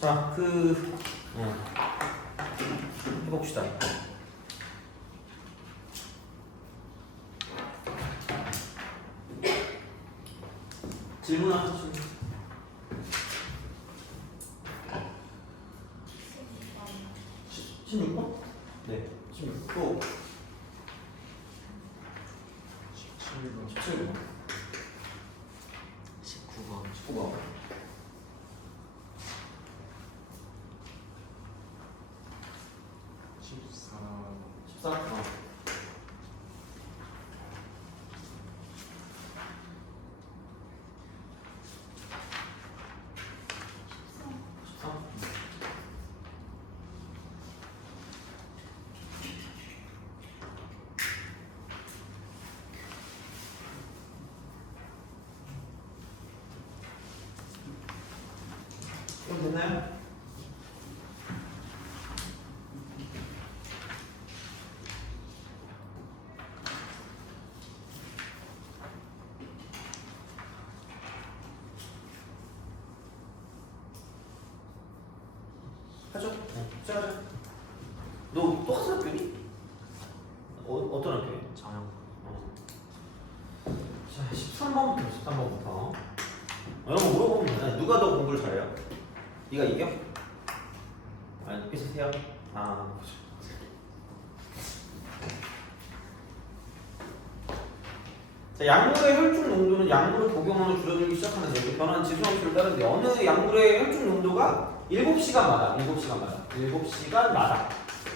자, 해봅시다. 질문 하나씩. 16번? 네, 16번. 17번. 19번. 19번. 14. 어. 13. 그럼 됐나요? 하죠? 시작하죠. 너 똑같은 학교니? 어떤 학교야? 장영. 자, 13번부터 13번부터. 이런 거 물어보면 되나? 누가 더 공부를 잘해요? 네가 이겨? 아니, 비슷해요? 아, 그렇죠. 자, 약물의 혈중 농도는 약물을 복용하면 줄어들기 시작하는데 변화는 지수함수를 따르는데 어느 약물의 혈중 농도가 7시간마다 7시간마다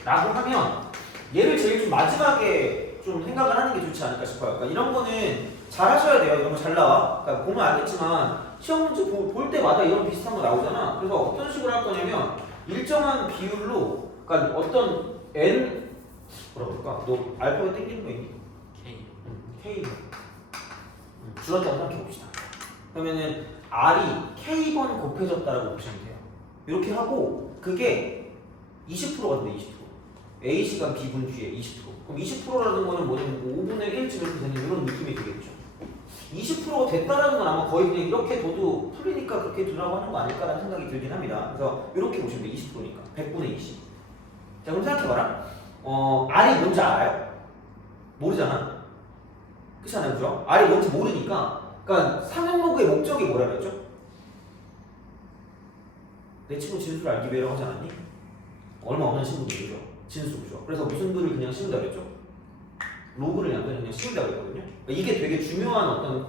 라고 하면 얘를 제일 좀 마지막에 좀 생각을 하는 게 좋지 않을까 싶어요. 그러니까 이런 거는 잘 하셔야 돼요. 이런 거 잘 나와. 그러니까 보면 알겠지만 시험 문제 볼 때마다 이런 비슷한 거 나오잖아. 그래서 어떤 식으로 할 거냐면 일정한 비율로 그러니까 어떤 n 뭐라 그럴까? 너 알파벳 땡기는 거 있니? K. K 줄었다고 생각해 봅시다. 그러면은 R이 K번 곱해졌다라고 보시면 돼요. 이렇게 하고 그게 20%가 된대. 20%. A시간 B분 뒤에 20%. 그럼 20%라는 거는 뭐냐면 5분의 1쯤 이렇게 되는 이런 느낌이 되겠죠. 20%가 됐다라는 건 아마 거의 그냥 이렇게 둬도 풀리니까 그렇게 두라고 하는 거 아닐까라는 생각이 들긴 합니다. 그래서 이렇게 보시면 돼요. 20%니까 100분의 20. 자, 그럼 생각해봐라. R이 뭔지 알아요? 모르잖아. 그렇지 않아요? 그죠? R이 뭔지 모르니까 그러니까 상형로그의 목적이 뭐라 그랬죠? 내 친구 진수를 알기 위해서 하지 않았니? 얼마 없는 친구들이죠. 진수, 그죠? 그래서 무슨 글을 그냥 씌운다 그랬죠? 로그를 그냥 씌운다 그랬거든요. 그러니까 이게 되게 중요한 어떤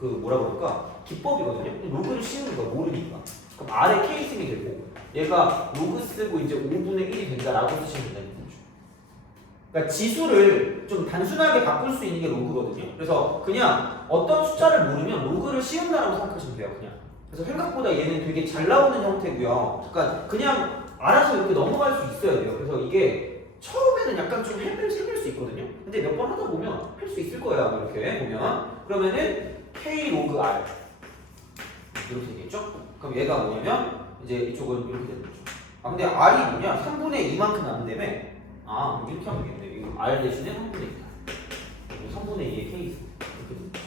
그 뭐라 그럴까? 기법이거든요. 로그를 씌우는 거 모르니까. 그럼 R의 K승이 되고 얘가 로그 쓰고 이제 5분의 1이 된다라고 쓰시면 된다는 거죠. 그러니까 지수를 좀 단순하게 바꿀 수 있는 게 로그거든요. 그래서 그냥 어떤 숫자를 모르면 로그를 씌운다라고 생각하시면 돼요. 그냥. 그래서 생각보다 얘는 되게 잘 나오는 형태고요. 그러니까 그냥 알아서 이렇게 넘어갈 수 있어야 돼요. 그래서 이게 처음에는 약간 좀 헷갈릴 수 있거든요. 근데 몇 번 하다 보면 할 수 있을 거예요. 이렇게 보면. 그러면은 K 로그 R 이렇게 되겠죠? 그럼 얘가 뭐냐면 이제 이쪽은 이렇게 되는 거죠. 아 근데 R이 뭐냐? 3분의 2만큼 남는다며? 아 그럼 이렇게 하면 되겠네. 이거 R 대신에 3분의 2. 3분의 2의 K 이렇게 되는 거죠.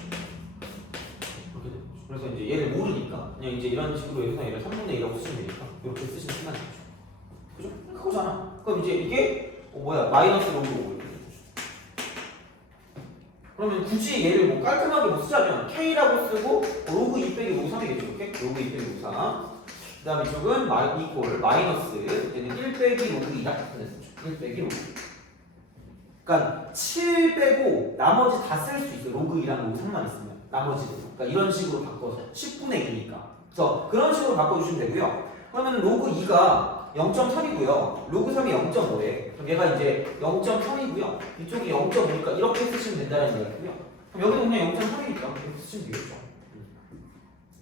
이렇게 되는 거죠. 그래서 이제 얘를 모르니까 그냥 이제 이런 식으로 해서 얘를 3분의 2라고 쓰시면 되니까 이렇게 쓰시면 끝나는 거죠. 그죠? 그거잖아. 그럼 이제 이게 마이너스 로그 5 이렇게 되는 거죠. 그러면 굳이 얘를 뭐 깔끔하게 뭐 쓰자면 K라고 쓰고 로그 2 빼기 로그 3이겠죠. 이렇게? 로그 2 빼기 로그 3. 그 다음에 이쪽은 이꼴 마이너스 얘는 1 빼기 로그 2다. 1 빼기 로그 2. 그러니까 7 빼고 나머지 다 쓸 수 있어요. 로그 2랑 로그 3만 있으면. 나머지도. 그러니까 이런 식으로 바꿔서 10분의 2니까. 그래서 그런 식으로 바꿔주시면 되고요. 그러면 로그 2가 0.3이고요. 로그 3이 0.5래. 그럼 얘가 이제 0.3이고요. 이쪽이 0.5니까 이렇게 쓰시면 된다는 얘기고요. 그럼 여기도 그냥 0.3이니까 이렇게 쓰시면 되겠죠.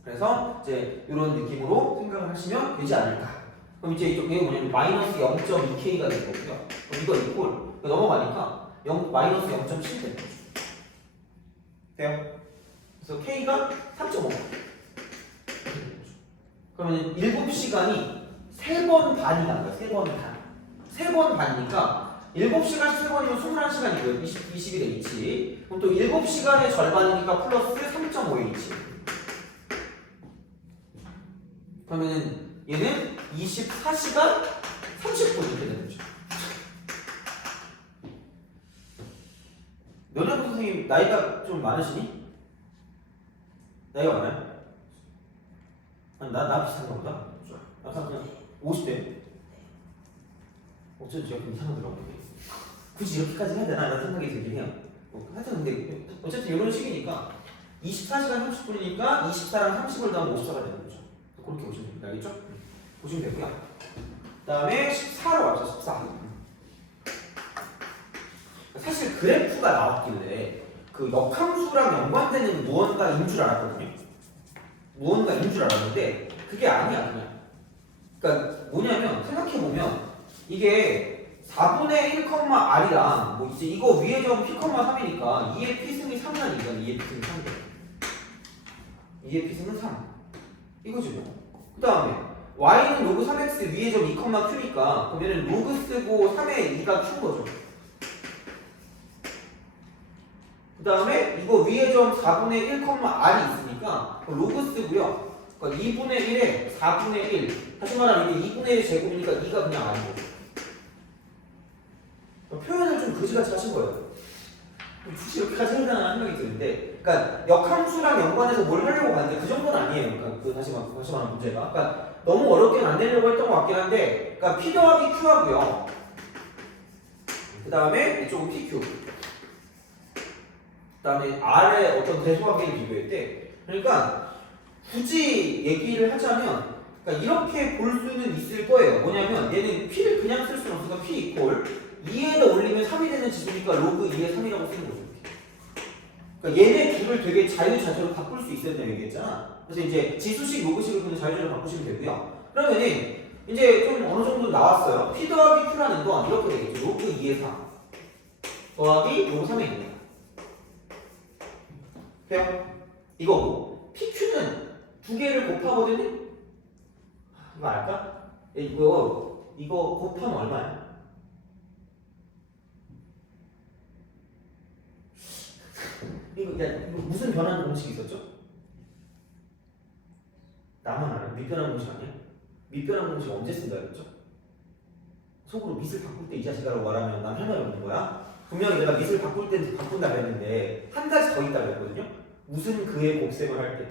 그래서 이제 이런 느낌으로 생각을 하시면 되지 않을까. 그럼 이제 이쪽에 뭐냐면 마이너스 0.2K가 될 거고요. 그럼 이거 이꼴 넘어가니까 마이너스 0.7 되는 거죠. 돼요? 그래서 K가 3.5. 그러면 7시간이 3번 반이 간 거야. 3번 반. 3번 반이니까 7시간씩 3번이면 21시간이고요. 20의 H. 그럼 또 7시간의 절반이니까 플러스 3.5의 H. 그러면은 얘는 24시간 30분 이렇게 되는 거죠. 연예부 선생님 나이가 좀 많으시니? 나이가 많아요? 아니 나 비슷한가 보다. 약간 그냥 50대. 어쩐지 좀 이상하더라고. 굳이 이렇게까지 해야 되나? 라는 생각이 들긴 해요. 하여튼 근데 어쨌든 이런 식이니까 24시간 30분이니까 24랑 30을 더하면 54가 되는 거죠. 그렇게 보시면 됩니다. 알겠죠? 보시면 되고요. 그 다음에 14로 왔죠. 14. 사실 그래프가 나왔길래 그 역함수랑 연관되는 무언가인 줄 알았거든요. 무언가인 줄 알았는데 그게 아니야 그냥. 그러니까 뭐냐면 생각해보면 이게 4분의 1, R이랑 뭐 이제 이거 위에 점 P, 3이니까 2의 P승이 3란 얘기잖아. 2의 P승이 3대 2의 P승은 3 이거지 뭐. 그 다음에 Y는 로그 3X 위에 점 2, Q니까 그럼 얘는 로그 쓰고 3의 2가 Q인 거죠. 그 다음에 이거 위에 점 4분의 1, R이 있으니까 로그 쓰고요. 그러니까 2분의 1에 4분의 1 다시 말하면 이게 2분의 1 제곱이니까 2가 그냥 R이고 표현을 좀 그지같이 하신 거예요. 굳이 이렇게까지 해야 되나 생각이 드는데 그러니까 역함수랑 연관해서 뭘 하려고 하는데 그 정도는 아니에요. 그러니까 그 다시 말하는 문제가 그러니까 너무 어렵게 만들려고 했던 것 같긴 한데 그러니까 P 더하기 Q 하고요. 그 다음에 이쪽은 PQ 그 다음에 R의 어떤 대소관계를 비교할 때 그러니까 굳이 얘기를 하자면 그러니까 이렇게 볼 수는 있을 거예요. 뭐냐면 얘는 P를 그냥 쓸 수는 없으니까 P 이퀄 2에다 올리면 3이 되는 지수니까 로그 2의 3이라고 쓰는 거죠. 그러니까 얘네 둘을 되게 자유자재로 바꿀 수 있어야 된다고 얘기했잖아. 그래서 이제 지수식, 로그식을 그냥 자유자재로 바꾸시면 되고요. 그러면은 이제 좀 어느 정도 나왔어요. P 더하기 Q라는 건 이렇게 되겠죠. 로그 2의 3 더하기 로그 3의 2입니다. 돼요? 이거고 PQ는 두 개를 곱하거든요. 이거 알까? 이거 곱하면 얼마야? 이거 무슨 변환 공식이 있었죠? 나만 알아? 밑변환 공식 아니야? 밑변환 공식 언제 쓴다 그랬죠? 속으로 밑을 바꿀 때 이 자식아라고 말하면 난 할 말이 없는 거야? 분명히 내가 밑을 바꿀 때 바꾼다 그랬는데 한 가지 더 있다 그랬거든요? 무슨 그의 곱셈을 할 때.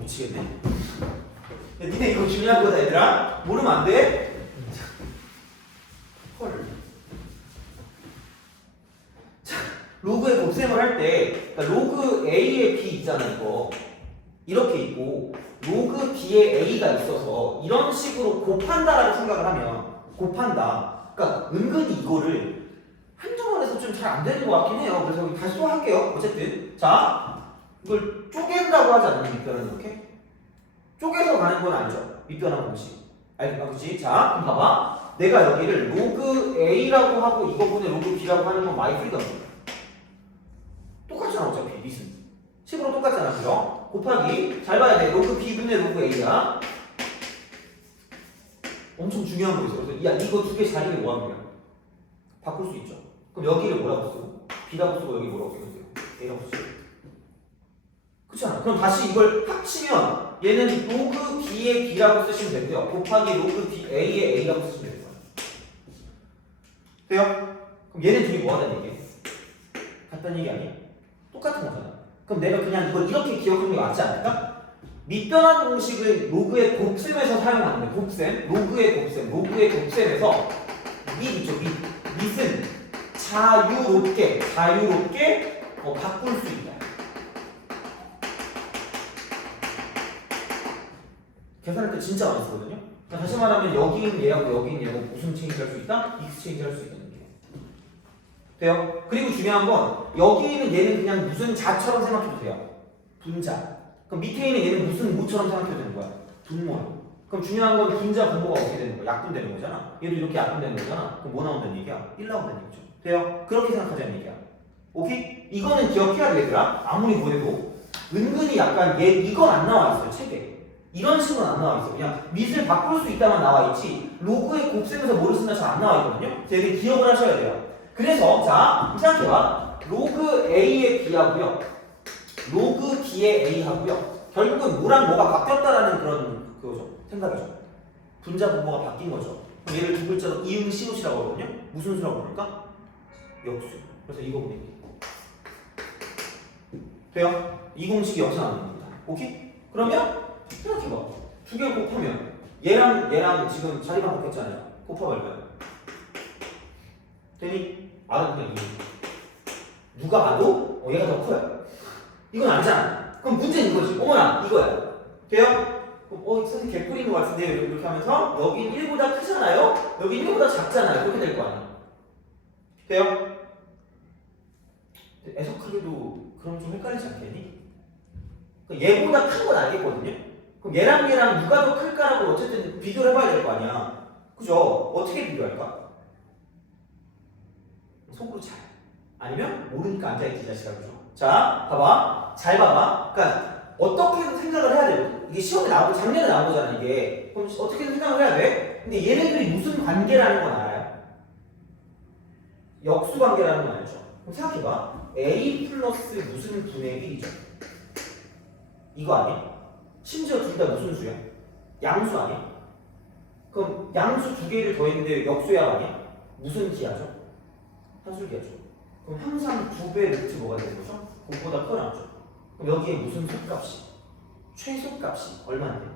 미치겠네? 니네 이거 중요한 거다 얘들아? 모르면 안 돼? 헐. 자, 로그의 곱셈을 할 때 그러니까 로그 A의 B 있잖아 이거 이렇게 있고 로그 B의 A가 있어서 이런 식으로 곱한다라고 생각을 하면 곱한다. 그러니까 은근히 이거를 한두 번에서 좀 잘 안 되는 것 같긴 해요. 그래서 다시 또 할게요. 어쨌든 자 이걸 쪼갠다고 하지 않나요? 밑변환 이렇게? 쪼개서 가는 건 아니죠. 밑변환 공식. 알겠다, 그치? 자, 그럼 봐봐. 내가 여기를 로그 A라고 하고 이거 분의 로그 B라고 하는 건 마이 프리덤이에요. 똑같잖아 어차피 밑은. 식으로 똑같잖아, 그죠? 곱하기 잘 봐야 돼. 로그 B분의 로그 A야. 엄청 중요한 거 있어. 그래서 야 이거 두 개 자리를 뭐 하는 거야? 바꿀 수 있죠. 그럼 여기를 뭐라고 쓰고 B라고 쓰고 여기 뭐라고 쓰면 돼요? A라고 쓰고. 그렇잖아. 그럼 다시 이걸 합치면 얘는 로그 B의 B라고 쓰시면 되고요. 곱하기 로그 B, A의 A라고 쓰시면 되는 거예요. 돼요? 그럼 얘네 둘이 뭐 하다는 얘기예요? 같다는 얘기 아니에요? 똑같은 거잖아. 그럼 내가 그냥 이걸 이렇게 기억하는 게 맞지 않을까? 밑변환 공식을 로그의 곱셈에서 사용하는 거예요. 곱셈, 로그의 곱셈에서 밑 있죠. 밑은 자유롭게 바꿀 수 있다. 계산할 때 진짜 많이 쓰거든요. 그러니까 다시 말하면 여기는 얘하고 여기는 얘하고 무슨 체인지 할 수 있다? 익스 체인지 할 수 있다는 게 돼요? 그리고 중요한 건 여기 있는 얘는 그냥 무슨 자처럼 생각해도 돼요. 분자. 그럼 밑에 있는 얘는 무슨 무처럼 생각해도 되는 거야. 분모야. 그럼 중요한 건 분자 분모가 어떻게 되는 거야? 약분되는 거잖아. 얘도 이렇게 약분되는 거잖아. 그럼 뭐 나온다는 얘기야? 1 나온다는 얘기죠. 돼요? 그렇게 생각하자는 얘기야. 오케이? 이거는 기억해야 돼 얘들아. 아무리 보내도 은근히 약간 얘 이건 안 나와 있어요 책에. 이런 식으로 안 나와 있어. 그냥 밑을 바꿀 수 있다만 나와 있지. 로그의 곱셈에서 뭐를 쓴다 잘 안 나와 있거든요. 그래서 여기 기억을 하셔야 돼요. 그래서 자 생각해봐. 로그 A의 B하고요. 로그 B의 A하고요. 결국은 뭐랑 뭐가 바뀌었다라는 그런 그거죠. 생각이죠. 분자 분모가 바뀐 거죠. 그럼 얘를 두 글자로 이응시옷이라고 하거든요. 무슨 수라고 부를까? 역수. 그래서 이거 보내기. 돼요? 이 공식이 여기서 나오는 겁니다. 오케이? 그러면 생각해봐. 두 개 곱하면 얘랑 지금 자리가 바뀌었잖아요. 곱하면 되니? R은 그냥 2. 누가 봐도 얘가 더 커요. 이건 아니잖아. 그럼 문제는 이거지. 어머나 이거야. 돼요? 그럼 선생님 개뿔인 것 같은데요. 이렇게 하면서 여긴 1보다 크잖아요. 여긴 1보다 작잖아요. 그렇게 될 거 아니야. 돼요? 애석하게도 그럼 좀 헷갈리지 않겠니? 얘보다 큰 건 알겠거든요. 그럼 얘랑 누가 더 클까라고 어쨌든 비교를 해봐야 될 거 아니야. 그죠? 어떻게 비교할까? 속으로 잘. 아니면 모르니까 앉아있지 자식아. 그죠? 자, 봐봐. 잘 봐봐. 그러니까 어떻게 생각을 해야 돼요? 이게 시험에 나오고 작년에 나온 거잖아 이게. 그럼 어떻게 생각을 해야 돼? 근데 얘네들이 무슨 관계라는 건 알아요? 역수 관계라는 건 알죠? 그럼 생각해봐. A 플러스 무슨 분의 1이죠? 이거 아니야? 심지어 둘 다 무슨 수야? 양수 아니야? 그럼 양수 두 개를 더했는데 역수야 아니야? 무슨 기하죠? 한술기하죠. 그럼 항상 2배 루트 뭐가 되는 거죠? 그것보다 커 나오죠. 그럼 여기에 무슨 속값이? 최소값이 얼마인데?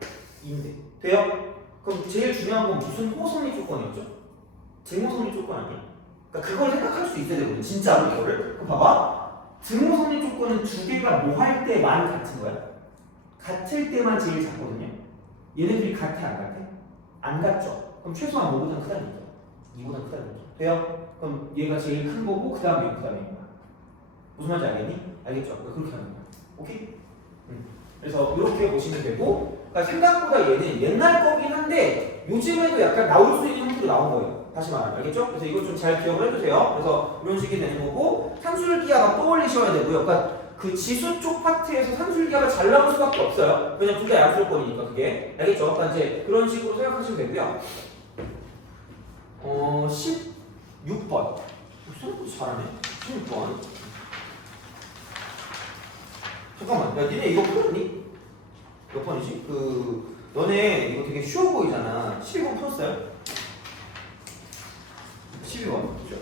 2인데. 돼요? 그럼 제일 중요한 건 무슨 호성리 조건이었죠? 증호성리 조건 아니야? 그러니까 그걸 생각할 수 있어야 되거든. 진짜로 이거를. 그럼 봐봐. 증호성리 조건은 두 개가 뭐 할 때만 같은 거야? 같을 때만 제일 작거든요. 얘네들이 같아 안 같아? 안 같죠. 그럼 최소한 뭐보다 크다는 얘기야. 2보다 크다는 얘기야. 돼요? 그럼 얘가 제일 큰 거고 그 다음에 그 다음에 이거야. 무슨 말인지 알겠니? 알겠죠? 그렇게 하는 거야. 오케이? 그래서 이렇게 보시면 되고, 그러니까 생각보다 얘는 옛날 거긴 한데 요즘에도 약간 나올 수 있는 형태로 나온 거예요. 다시 말하면 알겠죠? 그래서 이거 좀 잘 기억을 해주세요. 그래서 이런 식이 되는 거고 산술기하가 떠올리셔야 되고요. 그러니까 그 지수 쪽 파트에서 산술기하가 잘 나올 수밖에 없어요. 왜냐면 둘 다 양수조건이니까 그게. 알겠죠? 그러니까 이제 그런 식으로 생각하시면 되고요. 16번. 생각보다 잘하네. 16번. 잠깐만, 야, 니네 이거 풀었니? 몇 번이지? 너네 이거 되게 쉬워 보이잖아. 12번 풀었어요? 12번. 그죠?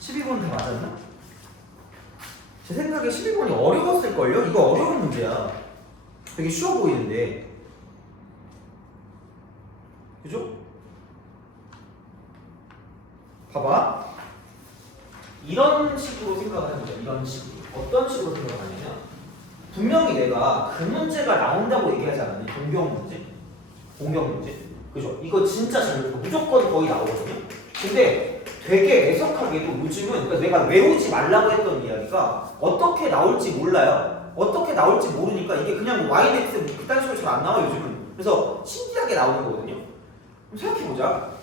12번 다 맞았나? 제 생각에 12번이 어려웠을걸요? 이거 어려운 문제야. 되게 쉬워 보이는데. 그죠? 봐봐. 이런 식으로 생각을 해보자. 이런 식으로. 어떤 식으로 생각을 하냐면, 분명히 내가 그 문제가 나온다고 얘기하지 않았니? 동경 문제? 공경 문제? 그죠? 이거 진짜 잘 무조건 거의 나오거든요? 근데 되게 애석하게도 요즘은 그러니까 내가 외우지 말라고 했던 이야기가 어떻게 나올지 몰라요. 어떻게 나올지 모르니까 이게 그냥 YNX 그딴 식으로 잘 안 나와요, 요즘은. 그래서 신기하게 나오는 거거든요. 그럼 생각해보자.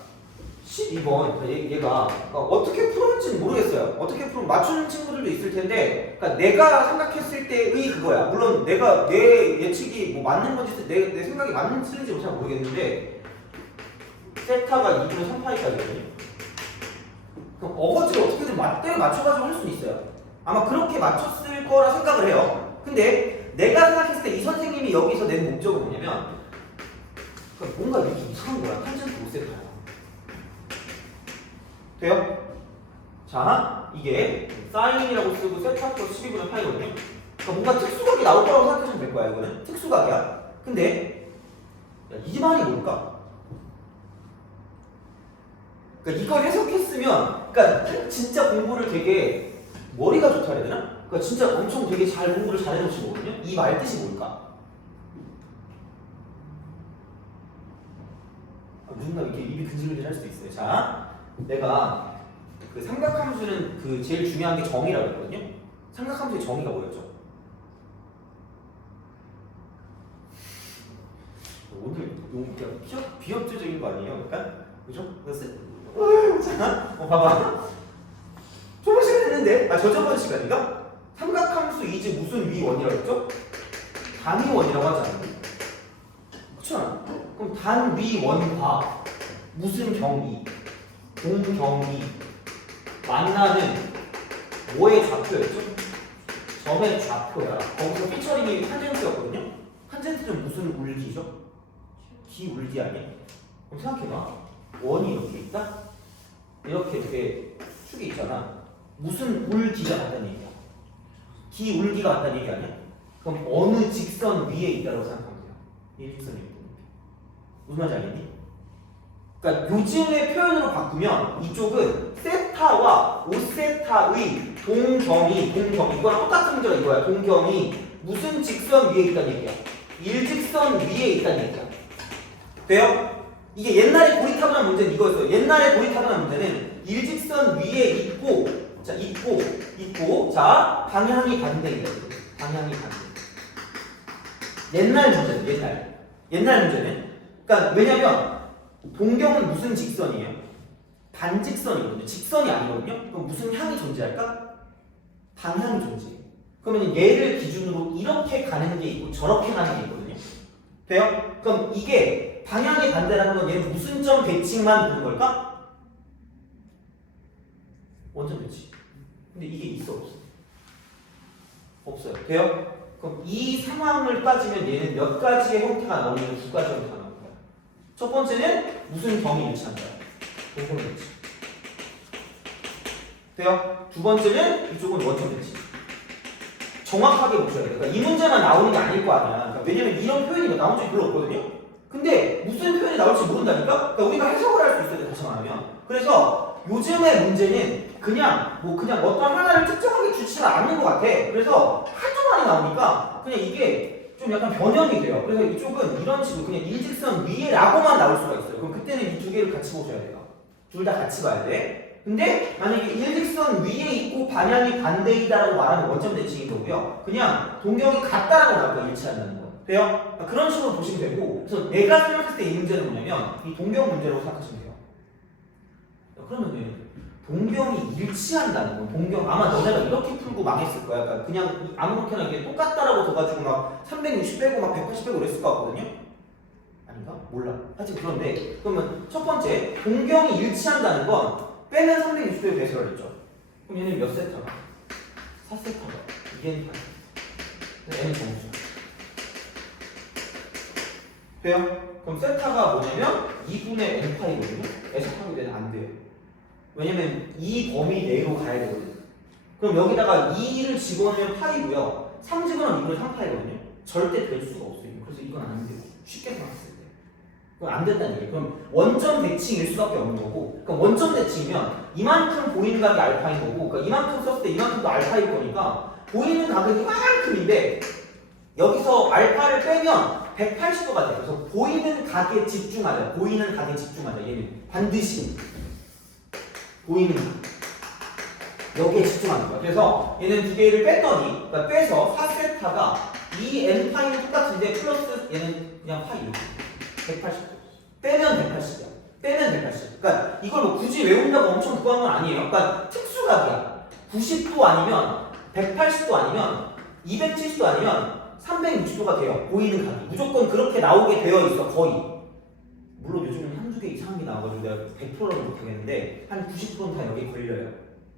12번 얘가 어떻게 풀었는지는 모르겠어요. 어떻게 풀면 맞추는 친구들도 있을 텐데, 그러니까 내가 생각했을 때의 그거야. 물론 내가 내 예측이 뭐 맞는 건지 내 생각이 맞는 틀린지 잘 모르겠는데, 세타가 2분의 3파이까지거든요. 그럼 어거지로 어떻게든 맞대로 맞춰가지고 할 수는 있어요. 아마 그렇게 맞췄을 거라 생각을 해요. 근데 내가 생각했을 때 이 선생님이 여기서 낸 목적은 뭐냐면, 그러니까 뭔가 이렇게 이상한 거야. 탄젠트 5세타야. 돼요? 자, 이게 사인이라고 쓰고 세타 플러스 12분의 파이거든요. 그러니까 뭔가 특수각이 나올 거라고 생각하시면 될 거야. 이거는 특수각이야. 근데 이 말이 뭘까? 그러니까 이걸 해석했으면, 그러니까 진짜 공부를 되게 머리가 좋다 해야 되나? 그러니까 진짜 엄청 되게 잘 공부를 잘 해놓으신 거거든요. 이 말 뜻이 뭘까? 누군가 이렇게 입이 근질근질 할 수도 있어요. 자, 내가 그 삼각함수는 그 제일 중요한 게 정의라고 했거든요. 삼각함수의 정의가 뭐였죠? 오늘 너무 비협조적인 거 아니에요? 약간? 그죠? 자, 봐봐. 저번 시간 했는데, 저저번 시간인가? 삼각함수 이제 무슨 위원이라고 했죠? 단위원이라고 하지 않나요? 그렇죠? 그럼 단위원과 무슨 경위, 공경위, 만나는 뭐의 좌표였죠? 점의 좌표야. 거기서 피처링이 탄젠트였거든요? 탄젠트는 무슨 울기죠? 기울기 아니야? 그럼 생각해봐. 원이 이렇게 있다? 이렇게 이렇게 축이 있잖아. 무슨 울기가 같다는 얘기야? 기울기가 같다는 얘기 아니야? 그럼 어느 직선 위에 있다고 생각하면 돼요? 일직선이 있는 무슨 말인지 알겠니? 그러니까 요즘의 표현으로 바꾸면 이쪽은 세타와 5세타의 동경이 이거랑 똑같은 문제가 이거야. 동경이 무슨 직선 위에 있다는 얘기야? 일직선 위에 있다는 얘기야. 돼요? 이게 옛날에 고리타분한 문제는 이거였어요. 옛날에 고리타분한 문제는 일직선 위에 있고, 자 있고, 자 방향이 반대예요. 방향이 반대. 옛날 문제는 옛날 문제는. 그러니까 왜냐면 동경은 무슨 직선이에요? 반직선이거든요. 직선이 아니거든요. 그럼 무슨 향이 존재할까? 방향이 존재해요. 그러면 얘를 기준으로 이렇게 가는 게 있고 저렇게 가는 게 있거든요. 돼요? 그럼 이게 방향이 반대라는 건 얘는 무슨 점 대칭만 보는 걸까? 원점 대칭. 근데 이게 있어 없어? 없어요. 돼요? 그럼 이 상황을 따지면 얘는 몇 가지의 형태가 나오냐면 두 가지 형태가 나옵니다. 첫 번째는 무슨 경이 일치한다. 동공 대칭. 돼요? 두 번째는 이쪽은 원점 대칭. 정확하게 보셔야 돼요. 그러니까 이 문제만 나오는 게 아닐 거 아니야. 그러니까 왜냐면 이런 표현이 나온 적이 별로 없거든요. 근데 무슨 표현이 나올지 모른다니까? 그러니까 우리가 해석을 할 수 있어야 돼, 다시 말하면. 그래서 요즘의 문제는 그냥 어떤 하나를 특정하게 주지가 않는 것 같아. 그래서 하도 많이 나오니까 그냥 이게 좀 약간 변형이 돼요. 그래서 이쪽은 이런 식으로 그냥 일직선 위에라고만 나올 수가 있어요. 그럼 그때는 이 두 개를 같이 보셔야 돼요. 둘 다 같이 봐야 돼. 근데 만약에 일직선 위에 있고 방향이 반대이다라고 말하면 원점 대칭인 거고요. 그냥 동경이 같다라고 나올 거 일치한다는 거. 돼요? 그런 식으로 보시면 되고, 그래서 내가 생각했을 때 이 문제는 뭐냐면 이 동경 문제라고 생각하시면 돼요. 그러면은 동경이 일치한다는 건 동경 아마 너네가 이렇게 풀고 망했을 거야. 그러니까 그냥 아무렇게나 이게 똑같다라고 둬가지고 막 360 빼고 막 180 빼고 그랬을 것 같거든요. 아닌가? 몰라. 하여튼 그런데 그러면 첫 번째 동경이 일치한다는 건 빼면 360에 배설을 했죠. 그럼 얘는 몇 세타가? 4세타가. 이게 N 파이. N은 정수야. 돼요? 그럼 세타가 뭐냐면 2분의 N 파이거든요. S타게 되면 안 돼요. 왜냐면 이 범위 내로 가야 되거든요. 그럼 여기다가 2를 집어넣으면 파이고요. 3 집어넣으면 2분의 3파이거든요. 절대 될 수가 없어요. 그래서 이건 안 돼요. 쉽게 생각했을 때. 그건 안 된다는 얘기예요. 그럼 원점 대칭일 수밖에 없는 거고, 그럼 원점 대칭이면 이만큼 보이는 각이 알파인 거고, 그러니까 이만큼 썼을 때 이만큼도 알파일 거니까 보이는 각은 이만큼인데 여기서 알파를 빼면 180도가 돼요. 그래서 보이는 각에 집중하자. 보이는 각에 집중하자. 얘는 반드시 보이는 각. 여기에 집중하는 거야. 그래서 얘는 두 개를 뺐더니, 그러니까 빼서 4세타가 이 n파이는 똑같은데 플러스 얘는 그냥 파이 이렇게 180도. 빼면 180이야. 빼면 180. 그러니까 이걸 뭐 굳이 외운다고 엄청 구한 건 아니에요. 그러니까 특수각이야. 90도 아니면 180도 아니면 270도 아니면 360도가 돼요. 보이는 각이. 무조건 그렇게 나오게 되어 있어. 거의. 물론 요즘은 한두 개 이상한 게 나와가지고 내가 100%라고 못하겠는데 한 90%는 다 여기 걸려요.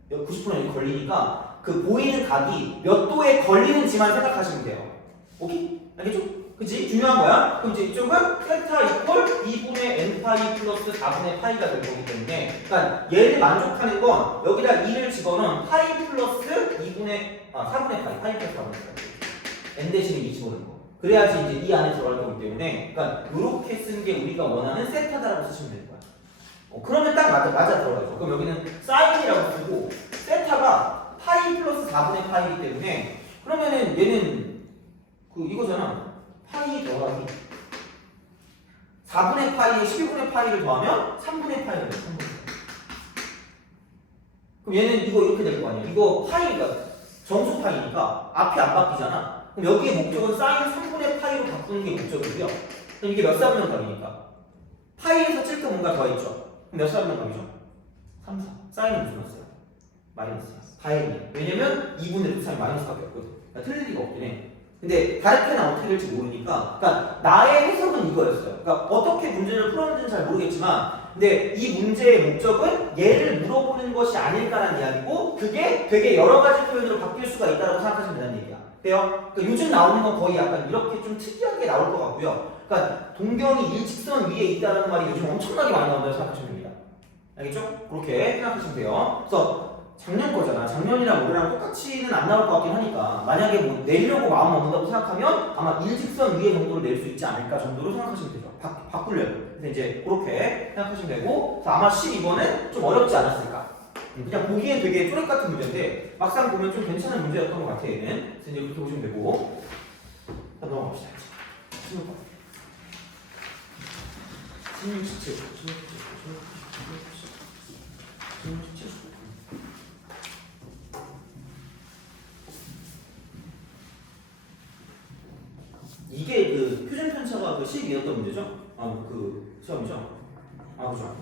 90%는 여기 걸리니까 그 보이는 각이 몇 도에 걸리는지만 생각하시면 돼요. 오케이? 알겠죠? 그치? 중요한 거야. 그럼 이제 이쪽은 세타 이퀄 2분의 n파이 플러스 4분의 파이가 될 거기 때문에, 그러니까 얘를 만족하는 건 여기다 2를 집어넣은 파이 플러스 4분의 파이 플러스 4분의 파이. n 대신에 2 집어넣는 거. 그래야지 이제 이 안에 들어갈 거기 때문에, 그러니까 이렇게 쓰는 게 우리가 원하는 세타다라고 쓰시면 되는 거야. 그러면 딱 맞아 들어가죠. 그럼 여기는 사인이라고 쓰고 세타가 파이 플러스 4분의 파이이기 때문에, 그러면은 얘는 이거잖아. 파이 더하기 4분의 파이에 12분의 파이를 더하면 3분의 파이가 돼요. 3분의 파이. 그럼 얘는 이거 이렇게 될 거 아니에요. 이거 파이가 정수 파이니까 앞이 안 바뀌잖아. 그럼 여기에 목적은 사인 3분의 파이로 바꾸는 게 목적이고요. 그럼 이게 몇 사분의 값이니까 파이에서 7도 뭔가 더했죠. 그럼 몇 사분의 값이죠? 3, 4. 사인은 무슨 값이야? 마이너스. 다행이야. 왜냐면 2분의 루트 3이 마이너스 값이 없거든. 그러니까 틀릴 리가 없긴 해. 근데 다른 때는 어떻게 될지 모르니까, 그러니까 나의 해석은 이거였어요. 그러니까 어떻게 문제를 풀었는지는 잘 모르겠지만, 근데 이 문제의 목적은 얘를 물어보는 것이 아닐까라는 이야기고, 그게 되게 여러 가지 표현으로 바뀔 수가 있다고 생각하시면 된다는 얘기야. 돼요? 그러니까 요즘 나오는 건 거의 약간 이렇게 좀 특이하게 나올 것 같고요. 그러니까 동경이 일직선 위에 있다는 말이 요즘 엄청나게 많이 나온다고 생각하시면 됩니다. 알겠죠? 그렇게 생각하시면 돼요. 그래서 작년 거잖아. 작년이랑 올해랑 똑같이는 안 나올 것 같긴 하니까 만약에 뭐 내리려고 마음 먹는다고 생각하면 아마 일직선 위에 정도로 낼 수 있지 않을까 정도로 생각하시면 되죠. 바꾸려고. 그래서 이제 그렇게 생각하시면 되고 아마 12번은 좀 어렵지 않았을까. 그냥 보기엔 되게 쪼렉 같은 문제인데 막상 보면 좀 괜찮은 문제였던 것 같아 얘는. 그래서 이제 그렇게 보시면 되고 넘어갑시다. 16번 16, 17 이게 그 표준 편차가 그 12였던 문제죠? 그 시험이죠? 그죠?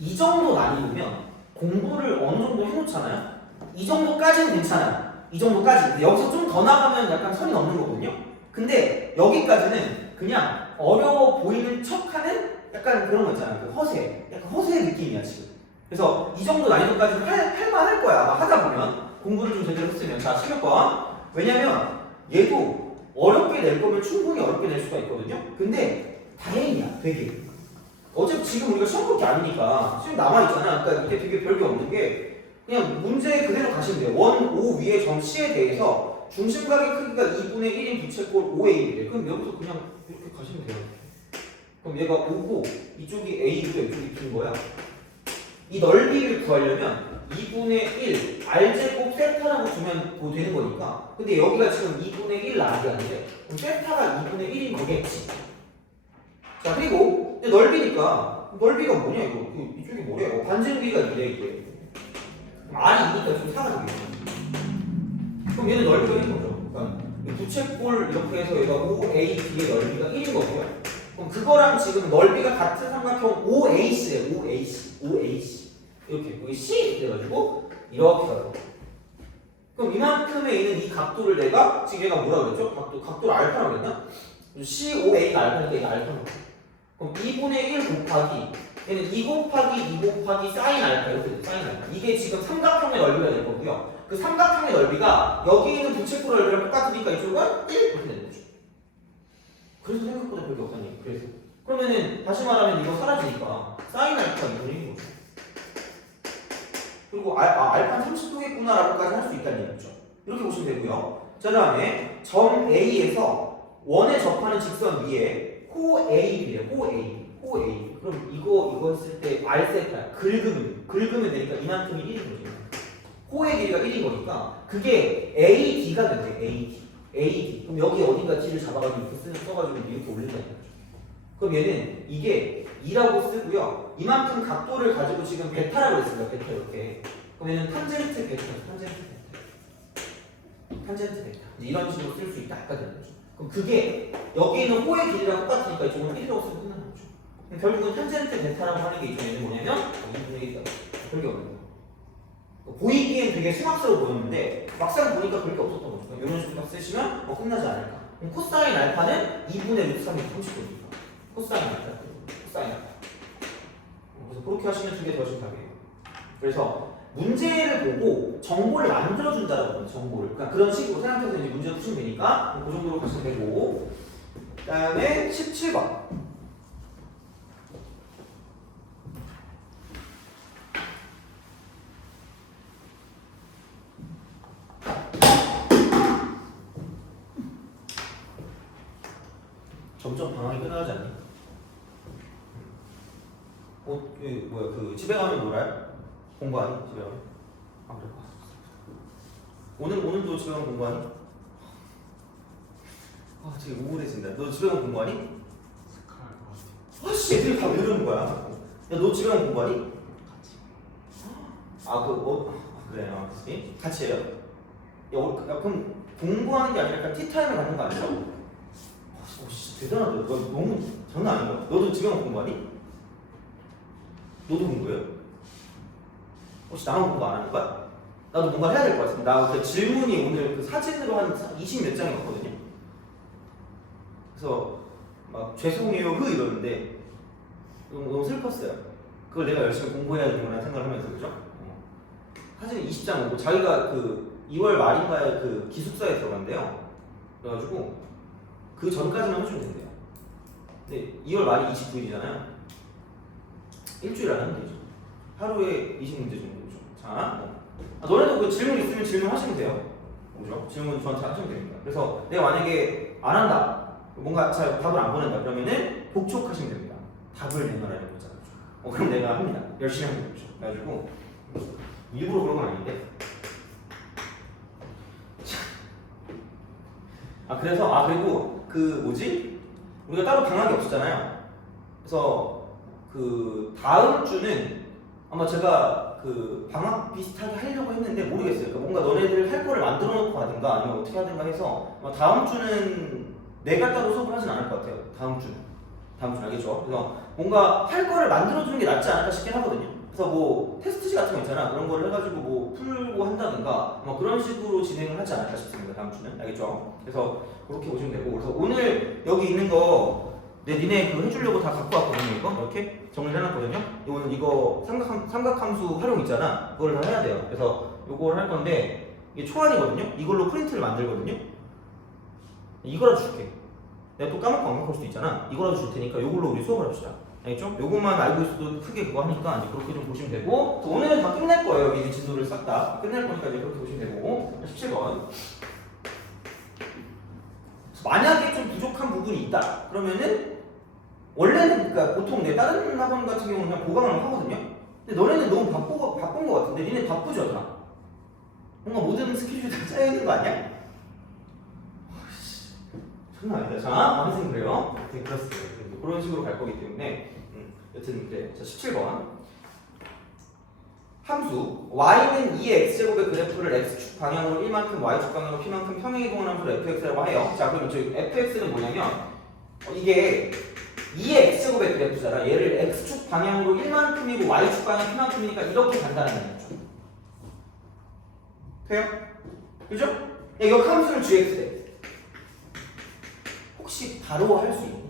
이 정도 난이도면 공부를 어느 정도 해놓잖아요? 이 정도까지는 괜찮아요. 이 정도까지. 근데 여기서 좀 더 나가면 약간 선이 넘는 거거든요? 근데 여기까지는 그냥 어려워 보이는 척하는 약간 그런 거 있잖아요. 그 허세. 약간 허세의 느낌이야, 지금. 그래서 이 정도 난이도까지는 할만할 거야. 아마 하다 보면. 공부를 좀 제대로 했으면. 자, 16번. 왜냐면 얘도 어렵게 낼 거면 충분히 어렵게 낼 수가 있거든요? 근데 다행이야, 되게. 어차피 지금 우리가 시험 볼 게 아니니까 지금 남아있잖아. 그러니까 이게 되게 별게 없는 게 그냥 문제 그대로 가시면 돼요. 원, 오 위에 점 C에 대해서 중심각의 크기가 2분의 1인 부채꼴 5의 1이래. 그럼 여기서 그냥 이렇게 가시면 돼요. 그럼 얘가 5고 이쪽이 A고 이쪽이 B인 거야. 이 넓이를 구하려면 2분의 1 R제곱 세타라고 주면 되는 거니까. 근데 여기가 지금 2분의 1 라디안인데 그럼 세타가 2분의 1인 거겠지. 자, 그리고 넓이니까 넓이가 뭐냐 이거 이쪽이 뭐래? 반지름비가 2래 이게. R이 2니까 좀 4가 되겠죠. 그럼 얘는 넓이가 1인 거죠. 그러니까 부채꼴 이렇게 해서 얘가 OAB의 넓이가 1인 거고요. 그럼 그거랑 지금 넓이가 같은 삼각형 OAC래. OAC 이렇게 여기 C 이렇게 해가지고 이렇게 가요. 그럼 이만큼에 있는 이 각도를 내가 지금 얘가 뭐라 그랬죠? 각도를 알파라고 그랬나? COA가 알파니까 얘가 알파라고. 그럼 2분의 1 곱하기 얘는 2 곱하기 2 곱하기 사인 알파 이렇게 돼요. 사인 알파. 이게 지금 삼각형의 넓이가 될 거고요. 그 삼각형의 넓이가 여기 있는 부채꼴 넓이랑 똑같으니까 이쪽은 1 이렇게 되는 거죠. 그래서 생각보다 별게 없다는 얘기. 그래서 그러면은 다시 말하면 이거 사라지니까 사인 알파가 2분의 1인 거죠. 그리고 알파 30도겠구나라고까지 할 수 있다는 얘기죠. 이렇게 보시면 되고요. 자, 다음에 점 A에서 원에 접하는 직선 위에 호 A래요. 호 A. 그럼 이거 쓸 때 R세타야. 긁으면 되니까 이만큼이 1인 거죠. 호의 길이가 1인 거니까 그게 AD가 된대. AD. 그럼 여기 어딘가 D를 잡아가지고 이렇게 써가지고 이렇게 올린다는 거죠. 그럼 얘는 이게 2라고 쓰고요. 이만큼 각도를 가지고 지금 베타라고 했습니다. 베타 이렇게. 그럼 얘는 탄젠트 베타. 이런 식으로 쓸 수 있다. 아까 되는 거죠. 그럼 그게 여기 있는 호의 길이랑 똑같으니까 이쪽은 1이라고 쓰면 끝나는 거죠. 그럼 결국은 탄젠트 베타라고 하는 게 이쪽에는 뭐냐면 2분의 1이다. 별게 없는 거예요. 보이기엔 되게 수학스러워 보였는데 막상 보니까 별게 없었던 거죠. 이런 식으로 딱 쓰시면 끝나지 않을까. 그럼 코사인 알파는 2분의 루트 3이 30도니까. 코사인 알파. 그래서 그렇게 하시면 두 개 더 정답이에요. 그래서 문제를 보고 정보를 만들어준다라고 합니다. 정보를. 그러니까 그런 식으로 생각해서 이제 문제를 푸시면 되니까 그 정도로 가시면 되고. 그 다음에 17번. 점점 방학이 끝나지 않니? 그 집에 가면 놀아요? 공부하니? 집에 가면? 그래. 오늘도 집에 가면 공부하니? 되게 우울해진다. 너 집에 가면 공부하니? 아씨, 애들이 다 왜 그러는 거야? 야, 너 집에 가면 공부하니? 그래, 그치? 같이 해요? 그럼 공부하는 게 아니라 약간 티타임을 갖는 거 아니야? 진짜 대단하다. 너 너무 장난 아닌 거야. 너도 집에 가면 공부하니? 너도 공부해요? 혹시 나만 공부 안 하는 거야? 나도 뭔가 해야 될 것 같습니다. 나 그 질문이 오늘 그 사진으로 한 20몇 장이 왔거든요. 그래서 막 죄송해요 이러는데 너무 슬펐어요. 그걸 내가 열심히 공부해야 되구나 생각을 하면서 그죠? 사진 20장 오고 자기가 그 2월 말인가에 그 기숙사에 들어간대요. 그래가지고 그 전까지만 해주면 된대요. 근데 2월 말이 29일이잖아요. 일주일 안 하면 되죠. 하루에 20문제 정도죠. 자, 너네도 그 질문 있으면 질문하시면 돼요. 뭐죠? 질문 저한테 하시면 됩니다. 그래서 내가 만약에 안 한다, 뭔가 잘 답을 안 보낸다 그러면은 복촉하시면 됩니다. 답을 내놔라는 거잖아요. 그럼 내가 합니다. 열심히 하면 되죠. 그래가지고 일부러 그런 건 아닌데. 그래서 그리고 그 뭐지? 우리가 따로 방학이 없었잖아요. 그래서 그 다음 주는 아마 제가 그 방학 비슷하게 하려고 했는데 모르겠어요. 그러니까 뭔가 너네들 할 거를 만들어 놓고 하든가 아니면 어떻게 하든가 해서 아마 다음 주는 내가 따로 수업을 하진 않을 것 같아요. 다음 주는 알겠죠? 그래서 뭔가 할 거를 만들어 두는 게 낫지 않을까 싶긴 하거든요. 그래서 뭐 테스트지 같은 거 있잖아. 그런 거를 해가지고 뭐 풀고 한다든가 뭐 그런 식으로 진행을 하지 않을까 싶습니다. 다음 주는 알겠죠? 그래서 그렇게 보시면 되고, 그래서 오늘 여기 있는 거 니네 그거 해주려고 다 갖고 왔거든요. 이거 이렇게 정리를 해놨거든요. 오늘 이거 삼각함수 활용 있잖아. 그걸 다 해야 돼요. 그래서 요걸 할 건데 이게 초안이거든요. 이걸로 프린트를 만들거든요. 이거라도 줄게. 내가 또 까먹고 안 갖고 올 수도 있잖아. 이거라도 줄 테니까 요걸로 우리 수업을 합시다. 알겠죠? 요것만 알고 있어도 크게 그거 하니까 이제 그렇게 좀 보시면 되고, 오늘은 다 끝낼 거예요. 이 진도를 싹 다 끝낼 거니까 이제 그렇게 보시면 되고. 17번. 만약에 좀 부족한 부분이 있다 그러면은 원래는 그러니까 보통 내 다른 학원 같은 경우는 그냥 보강을 하거든요. 근데 너네는 너무 바쁜 거 같은데. 니네 바쁘죠 다? 뭔가 모든 스케줄이 다 짜여 있는 거 아니야? 장난 아니다. 자, 선생님 그래요. 네, 그렇습니다. 그런 식으로 갈 거기 때문에 여튼 그래. 자, 17번. 함수 y는 2의 x제곱의 그래프를 x축 방향으로 1만큼 y축 방향으로 p만큼 평행이동하는 함수를 fx라고 해요. 자, 그럼 저희 fx는 뭐냐면 이게 2의 x제곱의 그래프잖아. 얘를 x축 방향으로 1만큼이고 y축 방향 p만큼이니까 이렇게 간다는 얘기죠. 돼요? 그죠? 이 함수를 gx 돼. 혹시 바로 할 수 있니?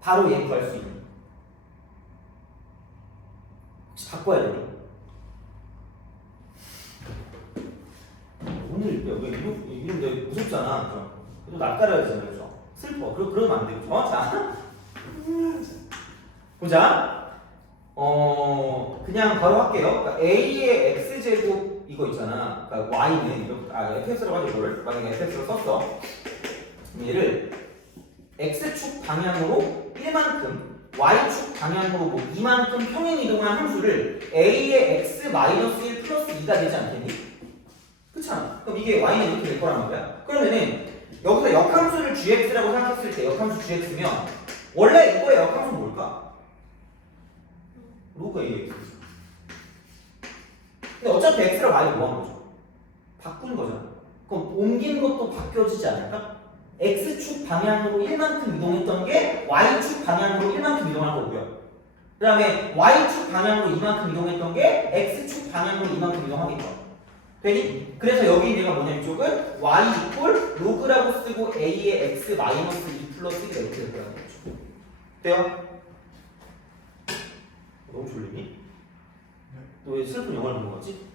바로 얘 구할 수 있니? 혹시 바꿔야 되니? 오늘 왜 이름 되게 무섭잖아. 또 낯가려야 되잖아요. 그죠? 슬퍼. 그러면 안 되죠. 자, 보자. 그냥 바로 할게요. 그러니까 A의 X제곱 이거 있잖아. 그러니까 Y는 이렇게, FX라고 하죠. 이거를. 만약에 FX로 썼어. 얘를 X축 방향으로 1만큼, Y축 방향으로 뭐 2만큼 평행 이동한 함수를 A의 X-1 플러스 2가 되지 않겠니? 그렇잖아. 그럼 이게 Y는 이렇게 될 거란 말이야. 그러면은 여기서 역함수를 gx라고 생각했을 때 역함수 gx면 원래 이거의 역함수는 뭘까? 로그 ax. 근데 어차피 x랑 y를 뭐 한 거죠? 바꾼 거잖아. 그럼 옮긴 것도 바뀌어지지 않을까? x축 방향으로 1만큼 이동했던 게 y축 방향으로 1만큼 이동한 거고요. 그 다음에 y축 방향으로 이만큼 이동했던 게 x축 방향으로 이만큼 이동하겠죠. 되니? 그래서 여기 내가 뭐냐, 이쪽은 y 이퀄 로그라고 쓰고 a의 x 마이너스 2 플러스 1이 이렇게 될 거라는 거죠. 돼요? 너무 졸리니? 네. 너 왜 슬픈 영화를 보는 거지?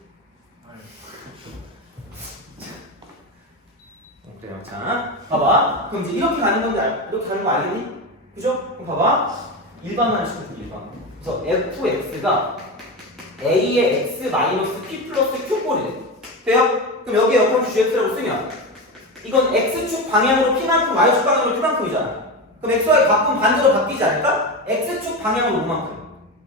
그래요. 자, 봐봐. 그럼 이제 이렇게 가는 건데, 이렇게 가는 거 알겠니? 그죠? 그럼 봐봐. 일반화를 시켜줄게, 일반. 그래서 fx가 a의 x 마이너스 p 플러스 q꼴이 돼. 돼요? 그럼 여기에 역함수 gx라고 쓰면 이건 x축 방향으로 p만큼, y축 방향으로 q만큼이잖아. 그럼 xy 바꾸면 반대로 바뀌지 않을까? x축 방향으로 뭐만큼?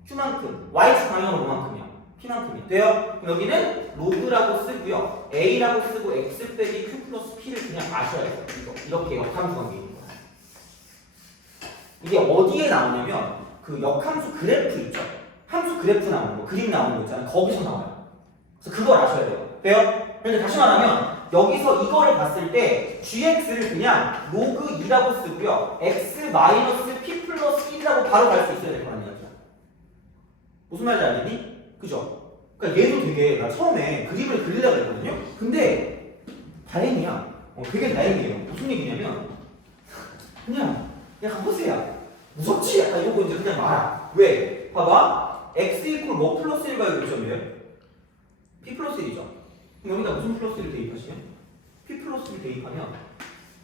q만큼, y축 방향으로 뭐만큼이야? p만큼이. 돼요? 그럼 여기는 로그라고 쓰고요. a라고 쓰고 x 빼기 q 플러스 p를 그냥 아셔야 돼요. 이렇게 역함수 관계 있는 거야. 이게 어디에 나오냐면 그 역함수 그래프 있죠? 함수 그래프 나오는 거, 그림 나오는 거 있잖아요. 거기서 나와요. 그래서 그걸 아셔야 돼요. 돼요? 그런데 다시 말하면 여기서 이거를 봤을 때 gx를 그냥 로그 2라고 쓰고요. x 마이너스 p 플러스 1이라고 바로 갈 수 있어야 될 거란 얘기죠. 무슨 말인지 알겠니? 그죠? 그러니까 얘도 되게 나 처음에 그림을 그리려고 했거든요. 근데 다행이야. 되게 다행이에요. 무슨 얘기냐면 그냥 가보세요. 무섭지? 약간 이러고 이제 그냥 말아. 왜? 봐봐. x 이퀄 뭐 플러스 1가 6점이에요? P 플러스 1이죠. 그럼 여기다 무슨 플러스 1을 대입하시면? P 플러스 1 대입하면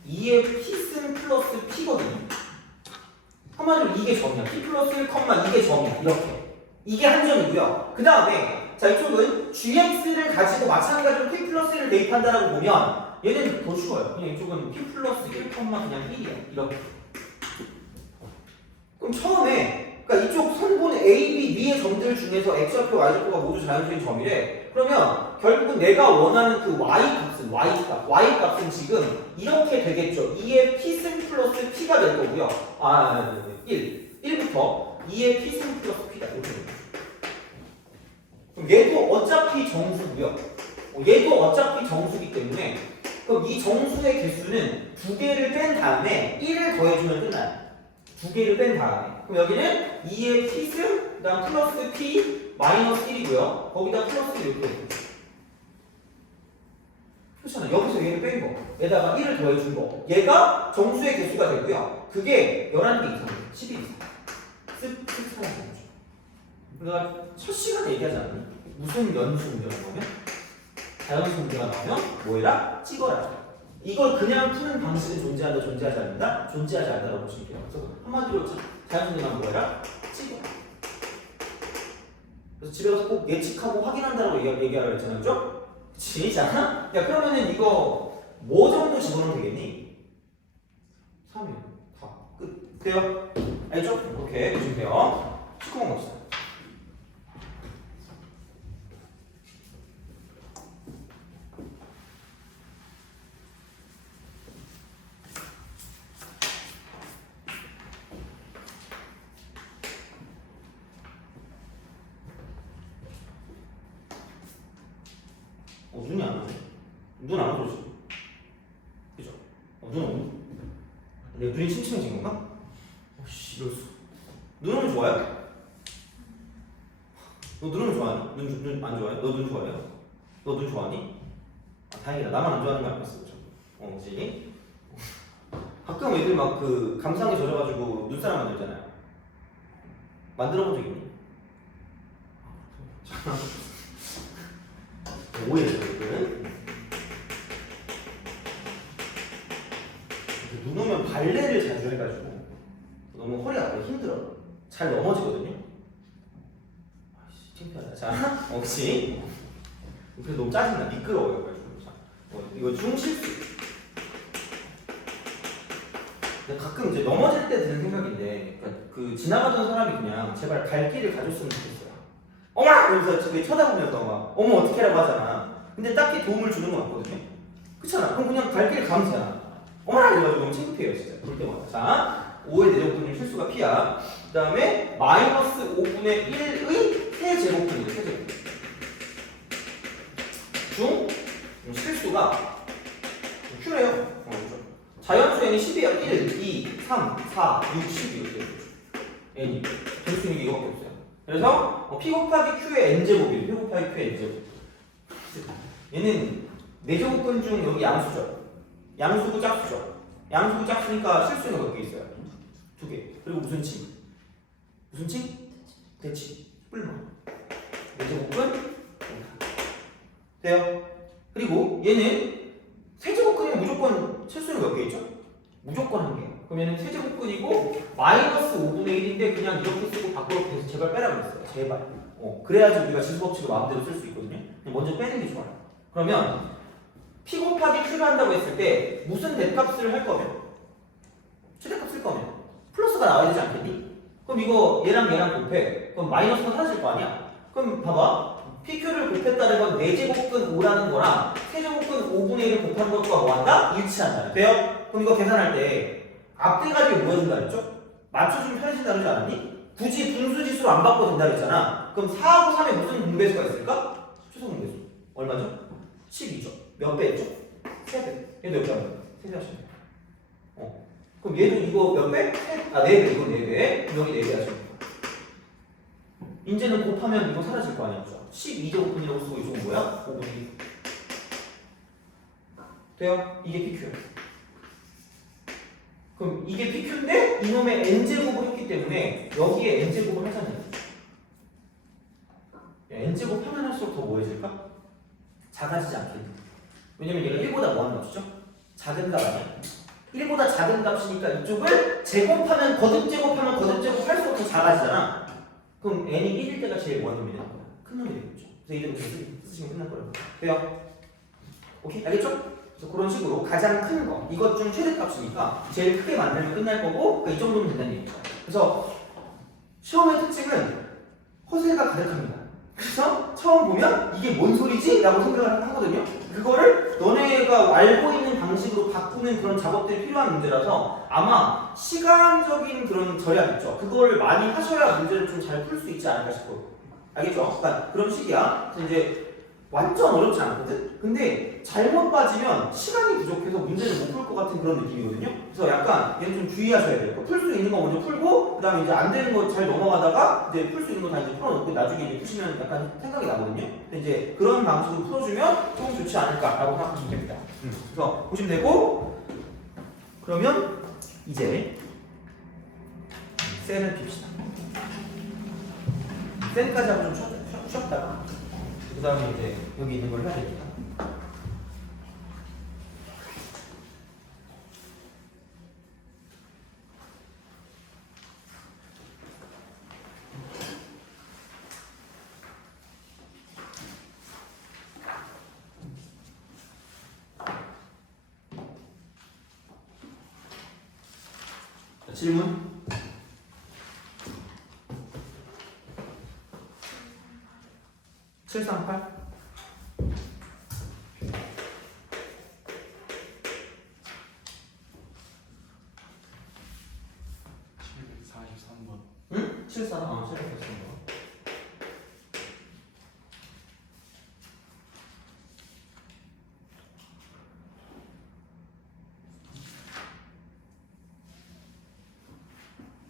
2의 P승 플러스 P거든요. 한마디로 이게 점이야. P 플러스 1, 이게 점이야. 이렇게. 이게 한 점이고요. 그 다음에 자 이쪽은 GX를 가지고 마찬가지로 P 플러스 1을 대입한다라고 보면 얘는 더 쉬워요. 그냥 이쪽은 P 플러스 1, 그냥 1이야. 이렇게. 그럼 처음에 그러니까 이쪽 선본 A, B, B의 점들 중에서 X좌표, Y좌표가 모두 자연수인 점이래. 그러면 결국은 내가 원하는 그 Y값은 지금 이렇게 되겠죠. 2의 P승 플러스 P가 될 거고요. 1부터 2의 P승 플러스 P다. 이렇게 됩니다. 그럼 얘도 어차피 정수고요. 얘도 어차피 정수기 때문에 그럼 이 정수의 개수는 2개를 뺀 다음에 1을 더해주면 끝나요. 2개를 뺀 다음에. 그럼 여기는 2의 P승, 그 다음 플러스 P, 마이너스 1이고요. 거기다 플러스 1 이렇게. 그렇잖아. 여기서 얘를 뺀 거. 얘다가 1을 더해준 거. 얘가 정수의 개수가 되고요. 그게 11개 이상, 11 이상. 쓱쓱 사라지는 거죠. 그러니까 첫 시간에 얘기하지 않니? 무슨 연수 문제가 나오면? 자연수 문제가 나오면 뭐해라? 찍어라. 이걸 그냥 푸는 방식은 존재한다, 존재하지 않는다? 존재하지 않는다라고 보시면 돼요. 그래서 한마디로 자연수 문제만 뭐해라? 찍어라. 그래서 집에 가서 꼭 예측하고 확인한다라고 얘기하라고 했잖아요. 그죠? 그치? 자, 야, 그러면은 이거 뭐 정도 집어넣으면 되겠니? 3이요. 다. 끝. 돼요? 알죠? 오케이. 보시면 돼요. 19번 갑시다. 눈이 안 오네. 눈 안 오죠? 그죠? 눈 오네. 내 눈이 침침해진 건가? 씨, 이럴 수. 눈 오면 좋아요? 너 눈 오면 좋아하니? 눈 안 좋아해? 너 눈 좋아해요? 너 눈 좋아하니? 다행이다. 나만 안 좋아하는 거 알겠어. 그치? 가끔 애들 막 그 감상에 젖어가지고 눈사람 만들잖아요. 만들어 본 적 있니? 오해를 저희들은 눈 오면 발레를 자주 해가지고 너무 허리 아프고 힘들어. 잘 넘어지거든요. 아이씨 창피하다. 자, 혹시 그래서 너무 짜증나. 미끄러워요. 자, 이거 중실수. 가끔 이제 넘어질 때 드는 생각인데, 그러니까 그 지나가던 사람이 그냥 제발 갈 길을 가줬으면 좋겠어요. 어머! 그러면서 저기 쳐다보면서 막 어머 어떻게 하라고 하잖아. 근데 딱히 도움을 주는 건 없거든요. 그렇잖아. 그럼 그냥 갈 길을 가면 되잖아. 어머나! 이래가지고 너무 창피해요 진짜. 볼 때마다. 자, 5의 내제곱분의 실수가 P야. 그 다음에 마이너스 5분의 1의 세제곱분이에요. 세제곱분. 중 실수가 Q래요. 그렇죠. 자연수에는 10이야. 1, 2, 3, 4, 6, 10 이렇게 되죠. N이. 될 수 있는 게 이거밖에 없어요. 그래서 P 곱하기 Q의 N제곱이에요. P 곱하기 Q의 N제곱. 얘는 내제곱근 중 여기 양수죠. 양수고 짝수죠. 양수고 짝수니까 실수는 몇 개 있어요? 2개. 그리고 무슨 칭? 무슨 칭? 대칭. 뿔만. 내제곱근 돼요. 그리고 얘는 세제곱근이면 무조건 실수는 몇 개 있죠? 무조건 한 개. 그러면 세제곱근이고 마이너스 5분의 1인데 그냥 이렇게 쓰고 밖으로 계속 제발 빼라고 했어요. 제발. 그래야지 우리가 지수법칙을 마음대로 쓸 수 있거든요. 먼저 빼는 게 좋아요. 그러면 P 곱하기 Q를 한다고 했을 때 무슨 대값을 할 거면? 최대값 쓸 거면 플러스가 나와야 되지 않겠니? 그럼 이거 얘랑 얘랑 곱해. 그럼 마이너스가 사라질 거 아니야? 그럼 봐봐. PQ를 곱했다는 건 4제곱근 5라는 거랑 세제곱근 5분의 1을 곱한 것과 뭐한다? 일치한다. 돼요? 그럼 이거 계산할 때 앞뒤가지고 뭐 해준다 그랬죠? 맞춰주면 편해진다 그러지 않았니? 굳이 분수지수로 안 바꿔도 된다 그랬잖아. 그럼 4하고 3에 무슨 분배수가 있을까? 최소 분배수. 얼마죠? 12죠. 몇 배죠? 3배. 얘도 몇 배? 3배 하시면 돼요. 그럼 얘도 이거 몇 배? 4배. 이거 4배. 그럼 여기 4배 하시면 돼요. 이제는 곱하면 이거 사라질 거 아니야. 12제곱분이라고 쓰고 이쪽은 뭐야? 5분의 1. 돼요? 이게 PQ야. 그럼 이게 PQ인데 이놈의 N제곱을 했기 때문에 여기에 N제곱을 하잖아요. N제곱 하면 할수록 더 뭐해질까? 작아지지 않겠네. 왜냐면 얘가 1보다 뭐하는 값이죠? 작은 값 아니야? 1보다 작은 값이니까 이쪽을 제곱하면 거듭 할수록 더 작아지잖아. 그럼 n이 1일 때가 제일 뭐하는 놈이 되는 거야? 큰 놈이 되겠죠. 그래서 이대로 쓰시면 끝날 거예요. 돼요? 오케이? 알겠죠? 그래서 그런 식으로 가장 큰 거, 이것 중 최대값이니까 제일 크게 만들면 끝날 거고, 그러니까 이 정도면 된다는 얘기죠. 그래서 시험의 특징은 허세가 가득합니다. 그래서 처음 보면 이게 뭔 소리지? 라고 생각을 하거든요. 그거를 너네가 알고 있는 방식으로 바꾸는 그런 작업들이 필요한 문제라서 아마 시간적인 그런 절약 있죠. 그걸 많이 하셔야 문제를 좀 잘 풀 수 있지 않을까 싶어요. 알겠죠? 그러니까 그런 식이야. 그래서 이제 완전 어렵지 않거든? 근데 잘못 빠지면 시간이 부족해서 문제를 못 풀 것 같은 그런 느낌이거든요? 그래서 약간 얘는 좀 주의하셔야 돼요. 풀 수 있는 거 먼저 풀고, 그 다음에 이제 안 되는 거 잘 넘어가다가, 이제 풀 수 있는 거 다 이제 풀어놓고, 나중에 이제 푸시면 약간 생각이 나거든요? 근데 이제 그런 방식으로 풀어주면 좀 좋지 않을까라고 생각하시면 됩니다. 그래서 보시면 되고, 그러면 이제 셀을 핍시다. 셀까지 하고 좀 쉬었다가, 그 다음에 이제 여기 있는 걸 해야 되니까. 자, 질문? (738) 743번. 응? 743번.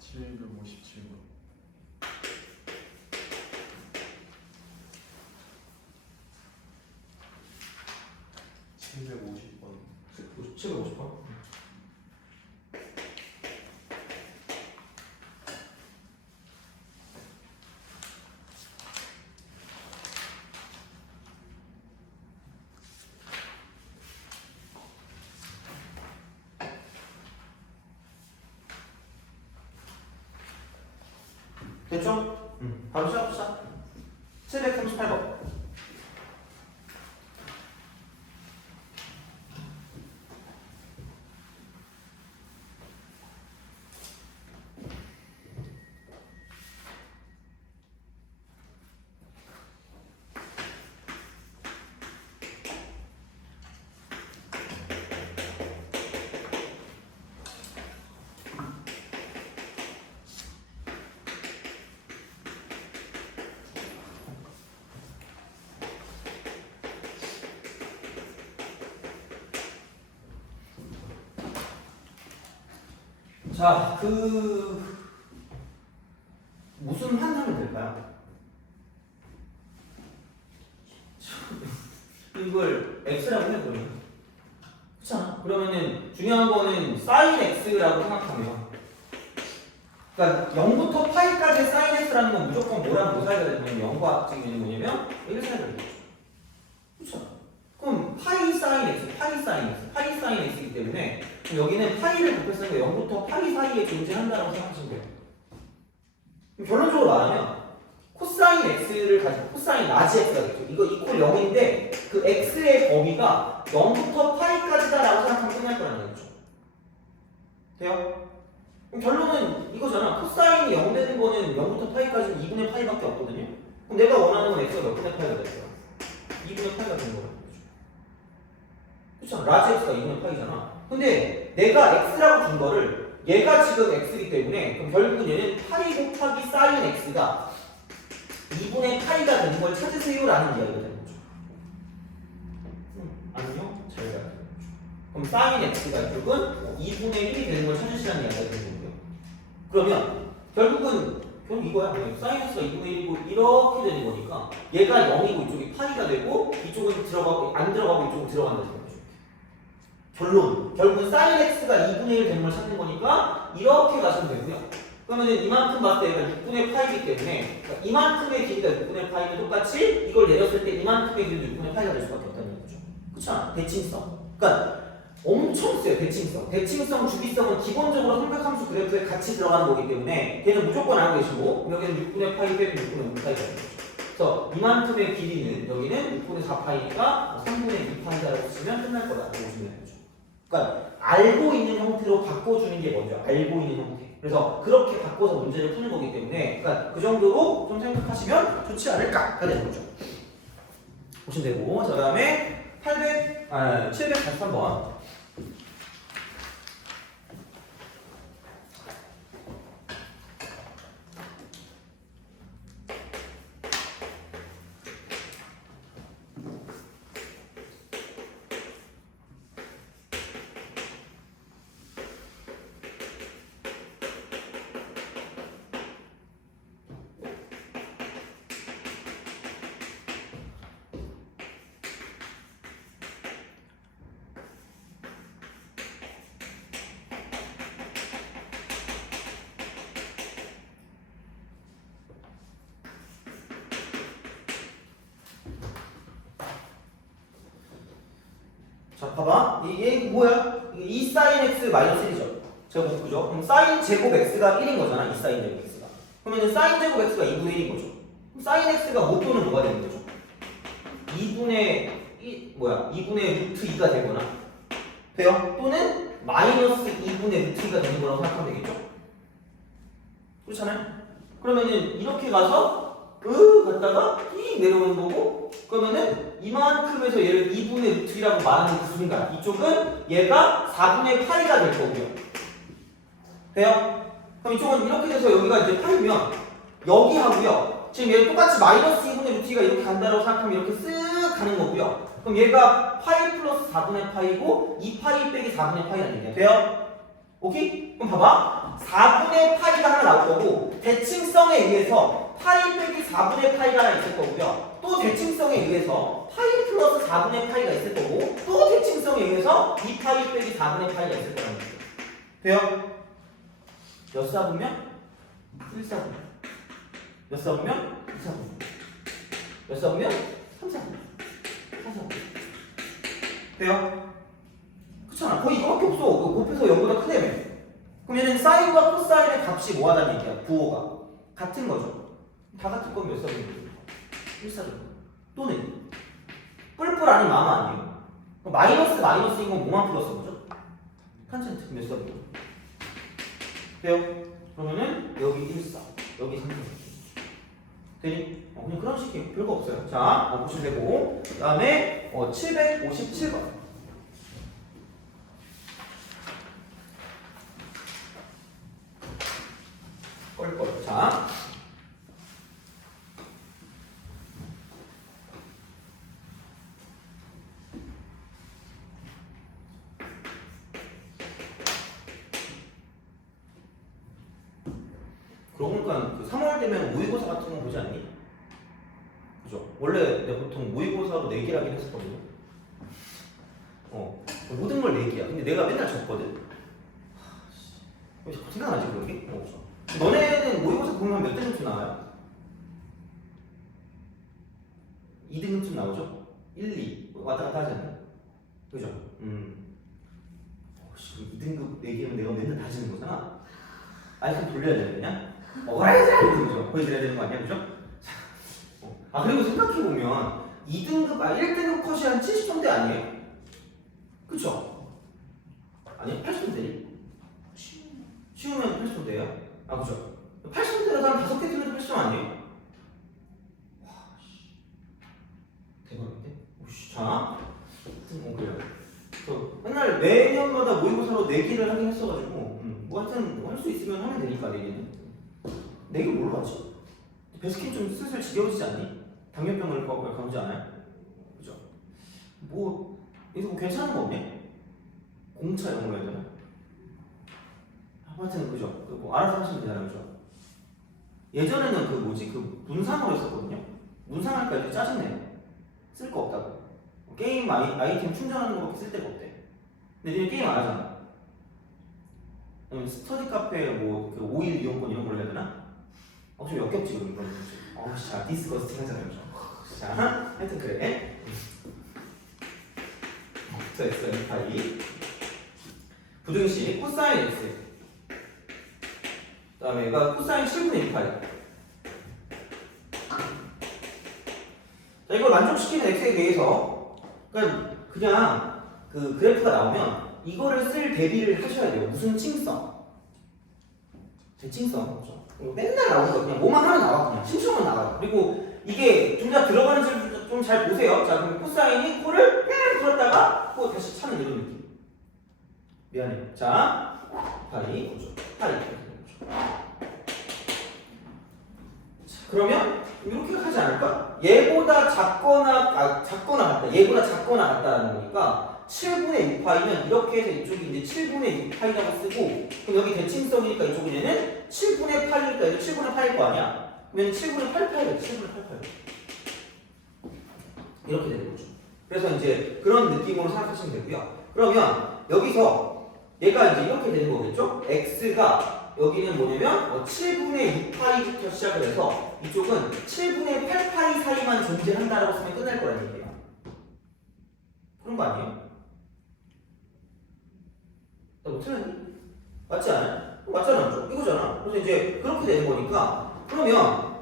(750번) 750번? 됐죠? 바로 시작합시다. 738번. 자, 무슨 한 하면 될까요? 이걸 x라고 해 그러면. 그렇잖아. 그러면은 중요한 거는 sin x라고 생각하면, 그러니까 0부터 파이까지의 sin x라는 건 무조건 뭐랑 뭐 사이가 되면 0과 지금 뭐냐면 1 사이가 되겠죠. 그렇죠. 그럼 파이 sin x이기 때문에 여기는 파이를 곱했으니까 0부터 파이 사이에 존재한다고 생각하시면 돼요. 결론적으로 말하면 코사인 x를 가지고 코사인 라지 x가 되죠. 이거 이퀄 0인데 그 x의 범위가 0부터 파이까지다라고 생각하면 끝날 거라는 거죠. 돼요? 그럼 결론은 이거잖아. 코사인이 0 되는 거는 0부터 파이까지는 2분의 파이밖에 없거든요. 그럼 내가 원하는 건 x가 몇 분의 파이가 됐어요? 2분의 파이가 되는 거라는 거죠. 그렇죠? 라지 x가 2분의 파이잖아. 근데 내가 x라고 준 거를 얘가 지금 x이기 때문에 그럼 결국은 얘는 파이 곱하기 사인 x가 2분의 파이가 되는 걸 찾으세요 라는 이야기가 되는 거죠. 아니요? 잘 가야 되는 거죠. 그럼 사인 x가 결국은 2분의 1이 되는 걸 찾으시라는 이야기가 되는 거고요. 그러면 결국은 이거야. 사인 x가 2분의 1이고 이렇게 되는 거니까 얘가 0이고 이쪽이 파이가 되고 이쪽은 들어가고 안 들어가고 이쪽은 들어간다는 거죠. 결론은 결국은 sin x가 2분의 1 되는 걸 찾는 거니까 이렇게 가시면 되고요. 그러면은 이만큼 봤을 때 얘가 6분의 파이기 때문에 그러니까 이만큼의 길이가 6분의 파이는 똑같이 이걸 내렸을 때 이만큼의 길이도 6분의 파이가 될 수밖에 없다는 거죠. 그렇죠? 대칭성. 그러니까 엄청 세요. 대칭성. 대칭성, 주기성은 기본적으로 삼각함수 그래프에 같이 들어가는 거기 때문에 걔는 무조건 알고 계시고 여기는 6분의 파이 빼면 6분의 5파이가 되는 거죠. 그래서 이만큼의 길이는 여기는 6분의 4파이니까 3분의 2파이다라고 치면 끝날 거다라고 보시면 되는 거죠. 그러니까 알고 있는 형태로 바꿔주는 게 먼저 알고 있는 형태. 그래서 그렇게 바꿔서 문제를 푸는 거기 때문에 그러니까 그 정도로 좀 생각하시면 좋지 않을까가 되는 거죠. 보시면 되고 자 그다음에 743번. 자, 봐봐. 이게 뭐야? 이게 2 sin x 마이너스 1이죠. 제곱 그죠? 그럼 sin 제곱 x가 1인 거잖아. 2 sin 제곱 x가. 그러면 sin 제곱 x가 2분의 1인 거죠. 그럼 sin x가 못 또는 뭐가 되는 거죠? 2분의 루트 2가 되거나 돼요? 또는 마이너스 2분의 루트 2가 되는 거라고 생각하면 되겠죠? 그렇잖아요? 그러면은 이렇게 가서 갔다가 이 내려오는 거고 그러면은 이만큼에서 얘를 2분의 루트 2라고 말하는 그 순간 이쪽은 얘가 4분의 파이가 될 거고요. 돼요? 그럼 이쪽은 이렇게 돼서 여기가 이제 파이면 여기 하고요. 지금 얘 똑같이 마이너스 2분의 루트 2가 이렇게 간다고 생각하면 이렇게 쓱 가는 거고요. 그럼 얘가 파이 플러스 4분의 파이고 2파이 빼기 4분의 파이라는 얘기야. 돼요? 오케이? 그럼 봐봐. 4분의 파이가 하나 나올 거고 대칭성에 의해서 파이 빼기 4분의 파이가 하나 있을 거고요. 또 대칭성에 의해서 파이 플러스 4분의 파이가 있을 거고 또 대칭성에 의해서 2파이 빼기 4분의 파이가 있을 거라는 거죠. 돼요? 몇 사분면? 1사분. 몇 사분면? 2사분. 몇 사분면? 3사분. 4사분. 돼요? 그렇잖아. 거의 이거밖에 없어. 그 곱해서 0보다 크다며. 그럼 얘는 사인과 코사인의 값이 뭐하다는 얘기야? 부호가. 같은 거죠. 다 같은 건 몇 사분이에요? 1사분. 또는 뿔뿔 아닌 마마 아니에요? 그럼 마이너스인 건 뭐만 플러스 거죠? 탄젠트 몇 사분이에요? 돼요? 그러면은 여기 1사, 여기 3사. 되니? 그냥 그런 식이에요. 별거 없어요. 자, 보시면 되고 그 다음에 757번. 껄껄. 자. 그러고 보니까 그 3월 되면 모의고사 같은 거 보지 않니? 그죠? 원래 내가 보통 모의고사로 내기를 하긴 했었거든요. 모든 걸 내기야. 근데 내가 맨날 졌거든. 왜 자꾸 생각나지 그런 게? 너네는 모의고사 보면 몇 등급쯤 나와요? 2등급쯤 나오죠? 1, 2 왔다 갔다 하지 않나요? 그죠? 2등급 내기는 내가 맨날 다 지는 거잖아. 아이템 돌려야 되는 거냐? 그죠? 보여드려야 되는 거 아니야? 그죠? 그리고 생각해보면 1등급 컷이 한 70점대 아니에요? 그쵸? 아니 80점대? 쉬우면 80점대예요? 그죠? 80점대라도 한 5개 틀려도 80점 아니에요? 와, 대박인데? 자, 그래요. 맨날 매년마다 모의고사로 내기를 하긴 했어가지고 하여튼 할 수 있으면 하면 되니까 내기는. 내기 뭘로 하지? 베스킨 좀 슬슬 지겨워지지 않니? 당뇨병을 가보지 않아요? 그죠? 여기서 괜찮은 거 없냐? 공차 이런 거 해야 되나? 하여튼 그죠? 알아서 하시면 되잖아요, 그죠? 예전에는 그 문상으로 했었거든요. 문상하니까 이제 짜증내. 쓸 거 없다고. 게임 아이템 충전하는 거밖에 쓸 데가 없대. 근데 니네 게임 안 하잖아. 스터디 카페 뭐그 5일 이용권 이런 걸로 해야 되나? 좀 역겹지 그런 거. 진짜 디스커스팅 하잖아요. 자, 하여튼 그래. 자, x n 파이 부등식 코사인 x. 그다음에 얘가 코사인 7분의 2파이. 자, 이걸 만족시키는 x에 대해서 그냥 그 그래프가 나오면 이거를 쓸 대비를 하셔야 돼요. 무슨 칭성? 대칭성 그렇죠. 맨날 나오는 거 그냥 뭐만 하면 나와 그냥 칭성만 나와요. 그리고 이게 좀 더 들어가는지 좀 잘 보세요. 자, 그럼 코사인이 코를 풀었다가 코 다시 차는 이런 느낌. 미안해요. 자, 파이 그렇죠. 파이. 그러면 이렇게 하지 않을까? 얘보다 작거나 같다. 얘보다 작거나 같다는 거니까 7분의 6파이는 이렇게 해서 이쪽이 이제 7분의 6파이라고 쓰고 그럼 여기 대칭성이니까 이쪽은 얘는 7분의 8이니까 얘도 7분의 8일 거 아니야? 그러면 7분의 8파이가 7분의 8파이 이렇게 되는 거죠. 그래서 이제 그런 느낌으로 생각하시면 되고요. 그러면 여기서 얘가 이제 이렇게 되는 거겠죠? x가 여기는 뭐냐면 7분의 6파이부터 시작을 해서 이쪽은 7분의 8파이 사이만 존재한다라고 쓰면 끝날 거라는 얘기예요. 그런 거 아니에요? 나 뭐 틀렸니? 맞지 않아요? 맞잖아, 이거잖아. 그래서 이제 그렇게 되는 거니까 그러면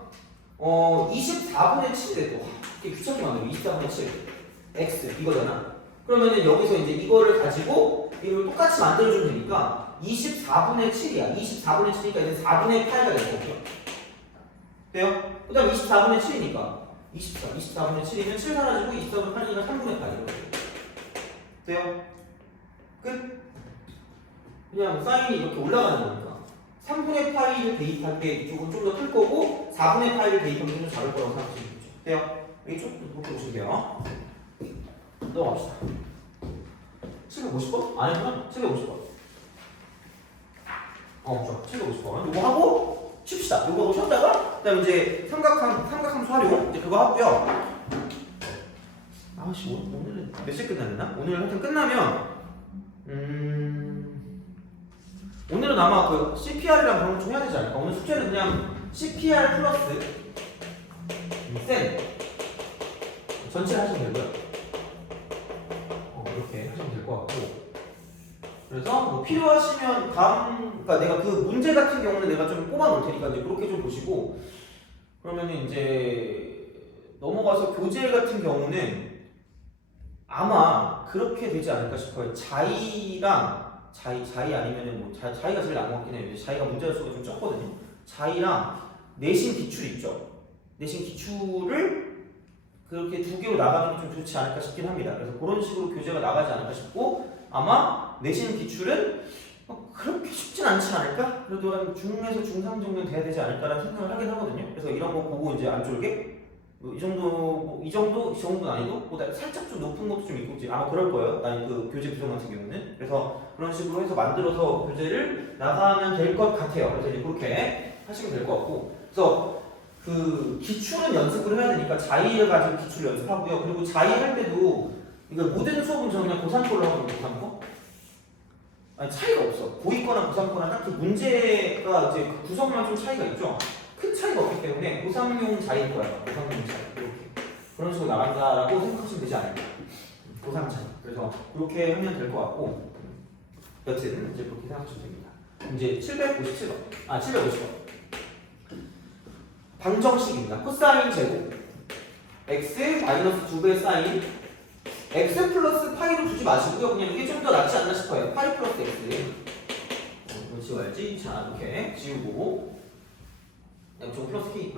24분의 7에 또 이렇게 귀찮게 만들어 24분의 7 x 이거잖아. 그러면은 여기서 이제 이거를 가지고 이걸 똑같이 만들어주면 되니까 24분의 7이야. 24분의 7이니까 이제 4분의 8가 될 거고요. 돼요? 그 다음 24분의 7이니까 24분의 7이면 7 사라지고 24분의 8이니까 3분의 8 이렇게 돼요? 끝? 그냥 사인이 이렇게 올라가는 거니까 3분의 파이를 대입할 때 이쪽은 좀 더 클 거고 4분의 파이를 대입하면 좀 작을 거라고 생각하시면 되죠. 돼요? 이쪽 그렇게 보시면 돼요. 넘어갑시다. 750번? 아니구나. 750번. 좋아. 750번. 요거 하고 쉽시다. 요거 하고 쉬었다가 그다음 이제 삼각함수 활용 이제 그거 하고요. 오늘은 몇 시에 끝났나? 오늘 하여튼 끝나면 오늘은 아마 그 CPR이랑 그런 거 좀 해야 되지 않을까? 오늘 숙제는 그냥 CPR 플러스 센 전체 하시면 되고요. 이렇게 하시면 될 것 같고. 그래서 뭐 필요하시면 그러니까 내가 그 문제 같은 경우는 내가 좀 뽑아 놓을 테니까 이제 그렇게 좀 보시고 그러면은 이제 넘어가서 교재 같은 경우는 아마 그렇게 되지 않을까 싶어요. 자이 아니면은 뭐 자이가 제일 나은 것 같긴 해요. 자이가 문제 수가 좀 적거든요. 자이랑 내신 기출 있죠. 내신 기출을 그렇게 두 개로 나가는 게 좀 좋지 않을까 싶긴 합니다. 그래서 그런 식으로 교재가 나가지 않을까 싶고 아마 내신 기출은 그렇게 쉽진 않지 않을까? 그래도 한 중에서 중상 정도는 돼야 되지 않을까라는 생각을 하긴 하거든요. 그래서 이런 거 보고 이제 안 쫄게 이 정도 난이도 보다 살짝 좀 높은 것도 좀 있고 아마 그럴 거예요. 아니 그 교재 구성 같은 경우는 그래서 그런 식으로 해서 만들어서 교재를 나가면 될 것 같아요. 그래서 이제 그렇게 하시면 될 것 같고 그래서 그 기출은 연습을 해야 되니까 자의를 가지고 기출 연습하고요. 그리고 자의할 때도 이거 모든 수업은 저는 그냥 고3거로 하고 고3거 아니 차이가 없어. 고2거나 고3거나 딱히 문제가 이제 그 구성만 좀 차이가 있죠. 큰 차이가 없기 때문에 고3용 자의일 거예요. 고3용 자의 이렇게 그런 식으로 나간다라고 생각하시면 되지 않을까. 고3 차이. 그래서 그렇게 하면 될 것 같고 여튼 이제 그렇게 생각하시면 됩니다. 이제 757번 750번 방정식입니다. 코사인 제곱 x 마이너스 2배 사인 x 플러스 파이로 주지 마시고요. 그냥 이게 좀 더 낫지 않나 싶어요. 파이 플러스 x 이거 지워야지. 자 이렇게 지우고 좀 플러스 k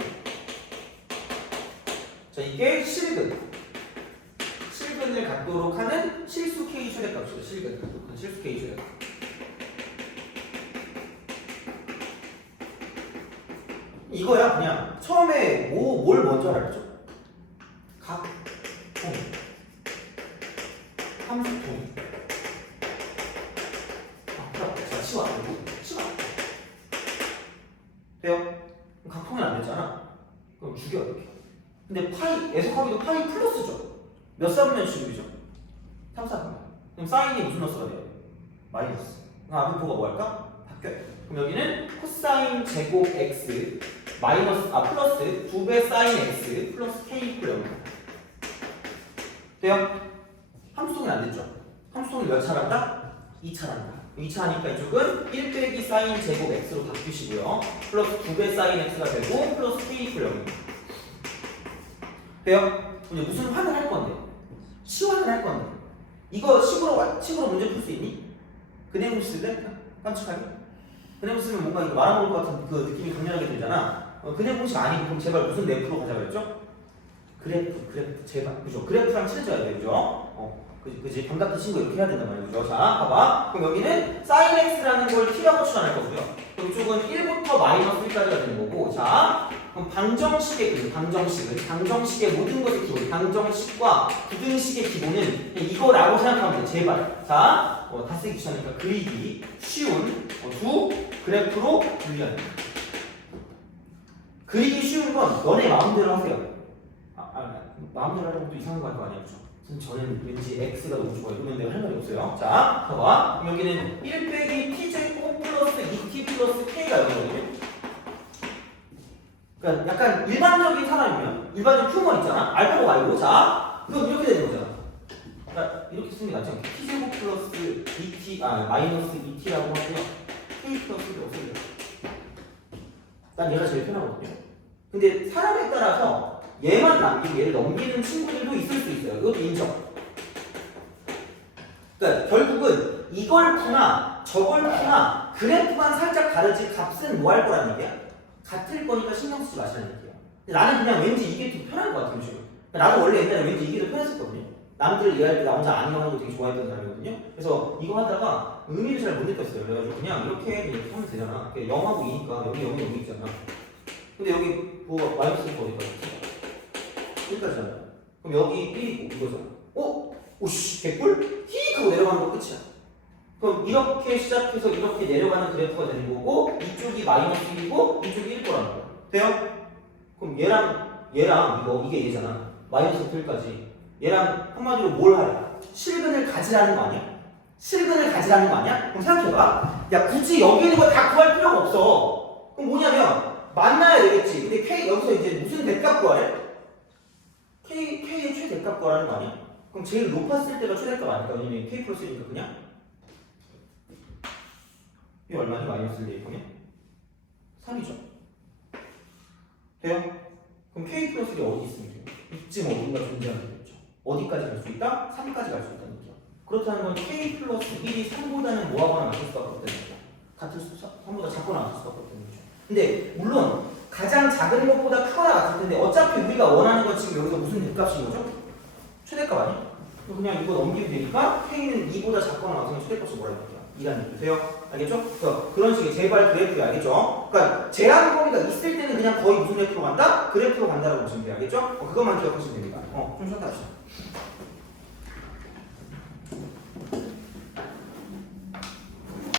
자 이게 실근을 갖도록 하는 실수 k 최대값이죠. 실근을 갖도록 하는 실수 k 최대값 이거야. 그냥 처음에 뭘 먼저 알았죠? 각, 통, 함수통. 자, 치워. 돼요? 각통이 안 됐잖아. 그럼 죽여 이렇게. 근데 파이 애석하기도 파이 플러스죠. 몇 사분면 식이죠? 3, 4분면. 그럼 사인이 무슨 너스가 돼요? 마이너스. 그럼 앞에 보가 뭐 할까? 끝. 그럼 여기는 코사인 제곱 x 플러스 2배 사인 x 플러스 k 이퀄 0. 돼요? 함수통이 안 됐죠? 함수통이 몇 차란다? 2차란다. 2차 하니까 이쪽은 1 빼기 사인 제곱 x로 바뀌시고요. 플러스 2배 사인 x가 되고 플러스 k 이퀄 0입니다. 돼요? 이제 무슨 확을 할 건데? 시환을 할 건데. 이거 식으로 문제 풀 수 있니? 그냥 쓸래? 깜찍하게? 그냥 쓰면 뭔가 이거 말아먹을 것 같은 그 느낌이 강렬하게 들잖아. 그냥 공식 아니고 그럼 제발 무슨 랩으로 가자 그랬죠? 그래프 제발 그죠? 그래프랑 친해져야 돼 그죠? 그지? 반갑은 친구 이렇게 해야 된단 말이야 그죠? 자 봐봐 그럼 여기는 sin x라는 걸 t라고 추산할 거고요. 그럼 이쪽은 1부터 마이너스 1까지가 되는 거고 자 그럼 방정식의 모든 것의 기본 방정식과 부등식의 기본은 이거라고 생각하면 돼 제발. 자 다 쓰기 귀찮으니까 그리기 쉬운 두 그래프로 분리하는 거야. 그리기 쉬운 건 너네 마음대로 하세요. 마음대로 하는 것도 이상한 거 할 거 아니에요 그죠? 저는 왠지 x가 너무 좋아요. 그러면 내가 할 말이 없어요. 자 봐봐 그럼 여기는 1 빼기 t제곱 플러스 2t 플러스 k가 여기거든요. 그러니까 약간 일반적인 사람이면 일반적 휴머 있잖아. 알파고 말고 자 그럼 이렇게 되는 거잖아. 그러니까 이렇게 쓰는 게 낫지 않게 t제곱 플러스 2t 마이너스 2t라고 하고요. k 플러스를 없애요. 난 얘가 제일 편하거든요. 근데 사람에 따라서 얘만 남기고 얘를 넘기는 친구들도 있을 수 있어요. 이것도 인정. 그러니까 결국은 이걸 푸나 저걸 푸나 그래프만 살짝 다르지 값은 뭐 할 거라는 얘기야? 같을 거니까 신경 쓰지 마시라는 얘기야. 근데 나는 그냥 왠지 이게 더 편한 것 같아요. 지금. 나도 원래 옛날에 왠지 이게 더 편했었거든요. 남들 이해할 때 나 혼자 아니라고 하는 거 되게 좋아했던 사람이거든요. 그래서 이거 하다가 의미를 잘 못 느꼈어요. 그래가지고 그냥 이렇게 하면 되잖아. 0하고 2니까 여기 있잖아. 근데 여기 뭐 마이너스 어디까지 있어? 여기까지잖아. 그럼 여기 1이고 이거잖아. 오씨 개꿀? 히 하고 내려가는 거 끝이야. 그럼 이렇게 시작해서 이렇게 내려가는 그래프가 되는 거고 이쪽이 마이너스 1이고 이쪽이 1 거라는 거야. 돼요? 그럼 얘랑 이게 얘잖아. 마이너스 1까지. 얘랑 한마디로 뭘 하래? 실근을 가지라는 거 아니야? 실근을 가지라는 거 아니야? 그럼 생각해봐. 야 굳이 여기 있는 거 다 구할 필요가 없어. 그럼 뭐냐면 만나야 되겠지. 근데 K 여기서 이제 무슨 대값 구하래? K의 최대값 구하라는 거 아니야? 그럼 제일 높았을 때가 최대값 아닐까? 왜냐면 K 플러스 1이니까 그냥 이게 얼마니? 마이너스 1 대입하면? 3이죠. 돼요? 그럼 K 플러스 1이 어디 있으면 돼요? 이쯤 어딘가 존재하는 거겠죠. 어디까지 갈 수 있다? 3까지 갈 수 있다는 거죠. 그렇다는 건 K 플러스 1이 3보다는 뭐하거나 같을 수밖에 없다는 거죠. 같을 수, 3보다 작거나 같을 수밖에 없다는 거죠. 근데 물론 가장 작은 것보다 크거나 같을 텐데 어차피 우리가 원하는 건 지금 여기서 무슨 대값인 거죠? 최대값 아니야? 그냥 이거 넘기면 되니까 K는 2보다 작거나 같으면 최대값을 뭐라 해볼게요? 2라는 얘기 돼요? 알겠죠? 그런 식의 제발 그래프를 알겠죠? 그러니까 제한 범위가 있을 때는 그냥 거의 무슨 그래프로 간다? 그래프로 간다라고 보시면 돼요. 알겠죠? 그것만 기억하시면 됩니다. 좀 쉬었다 하시죠.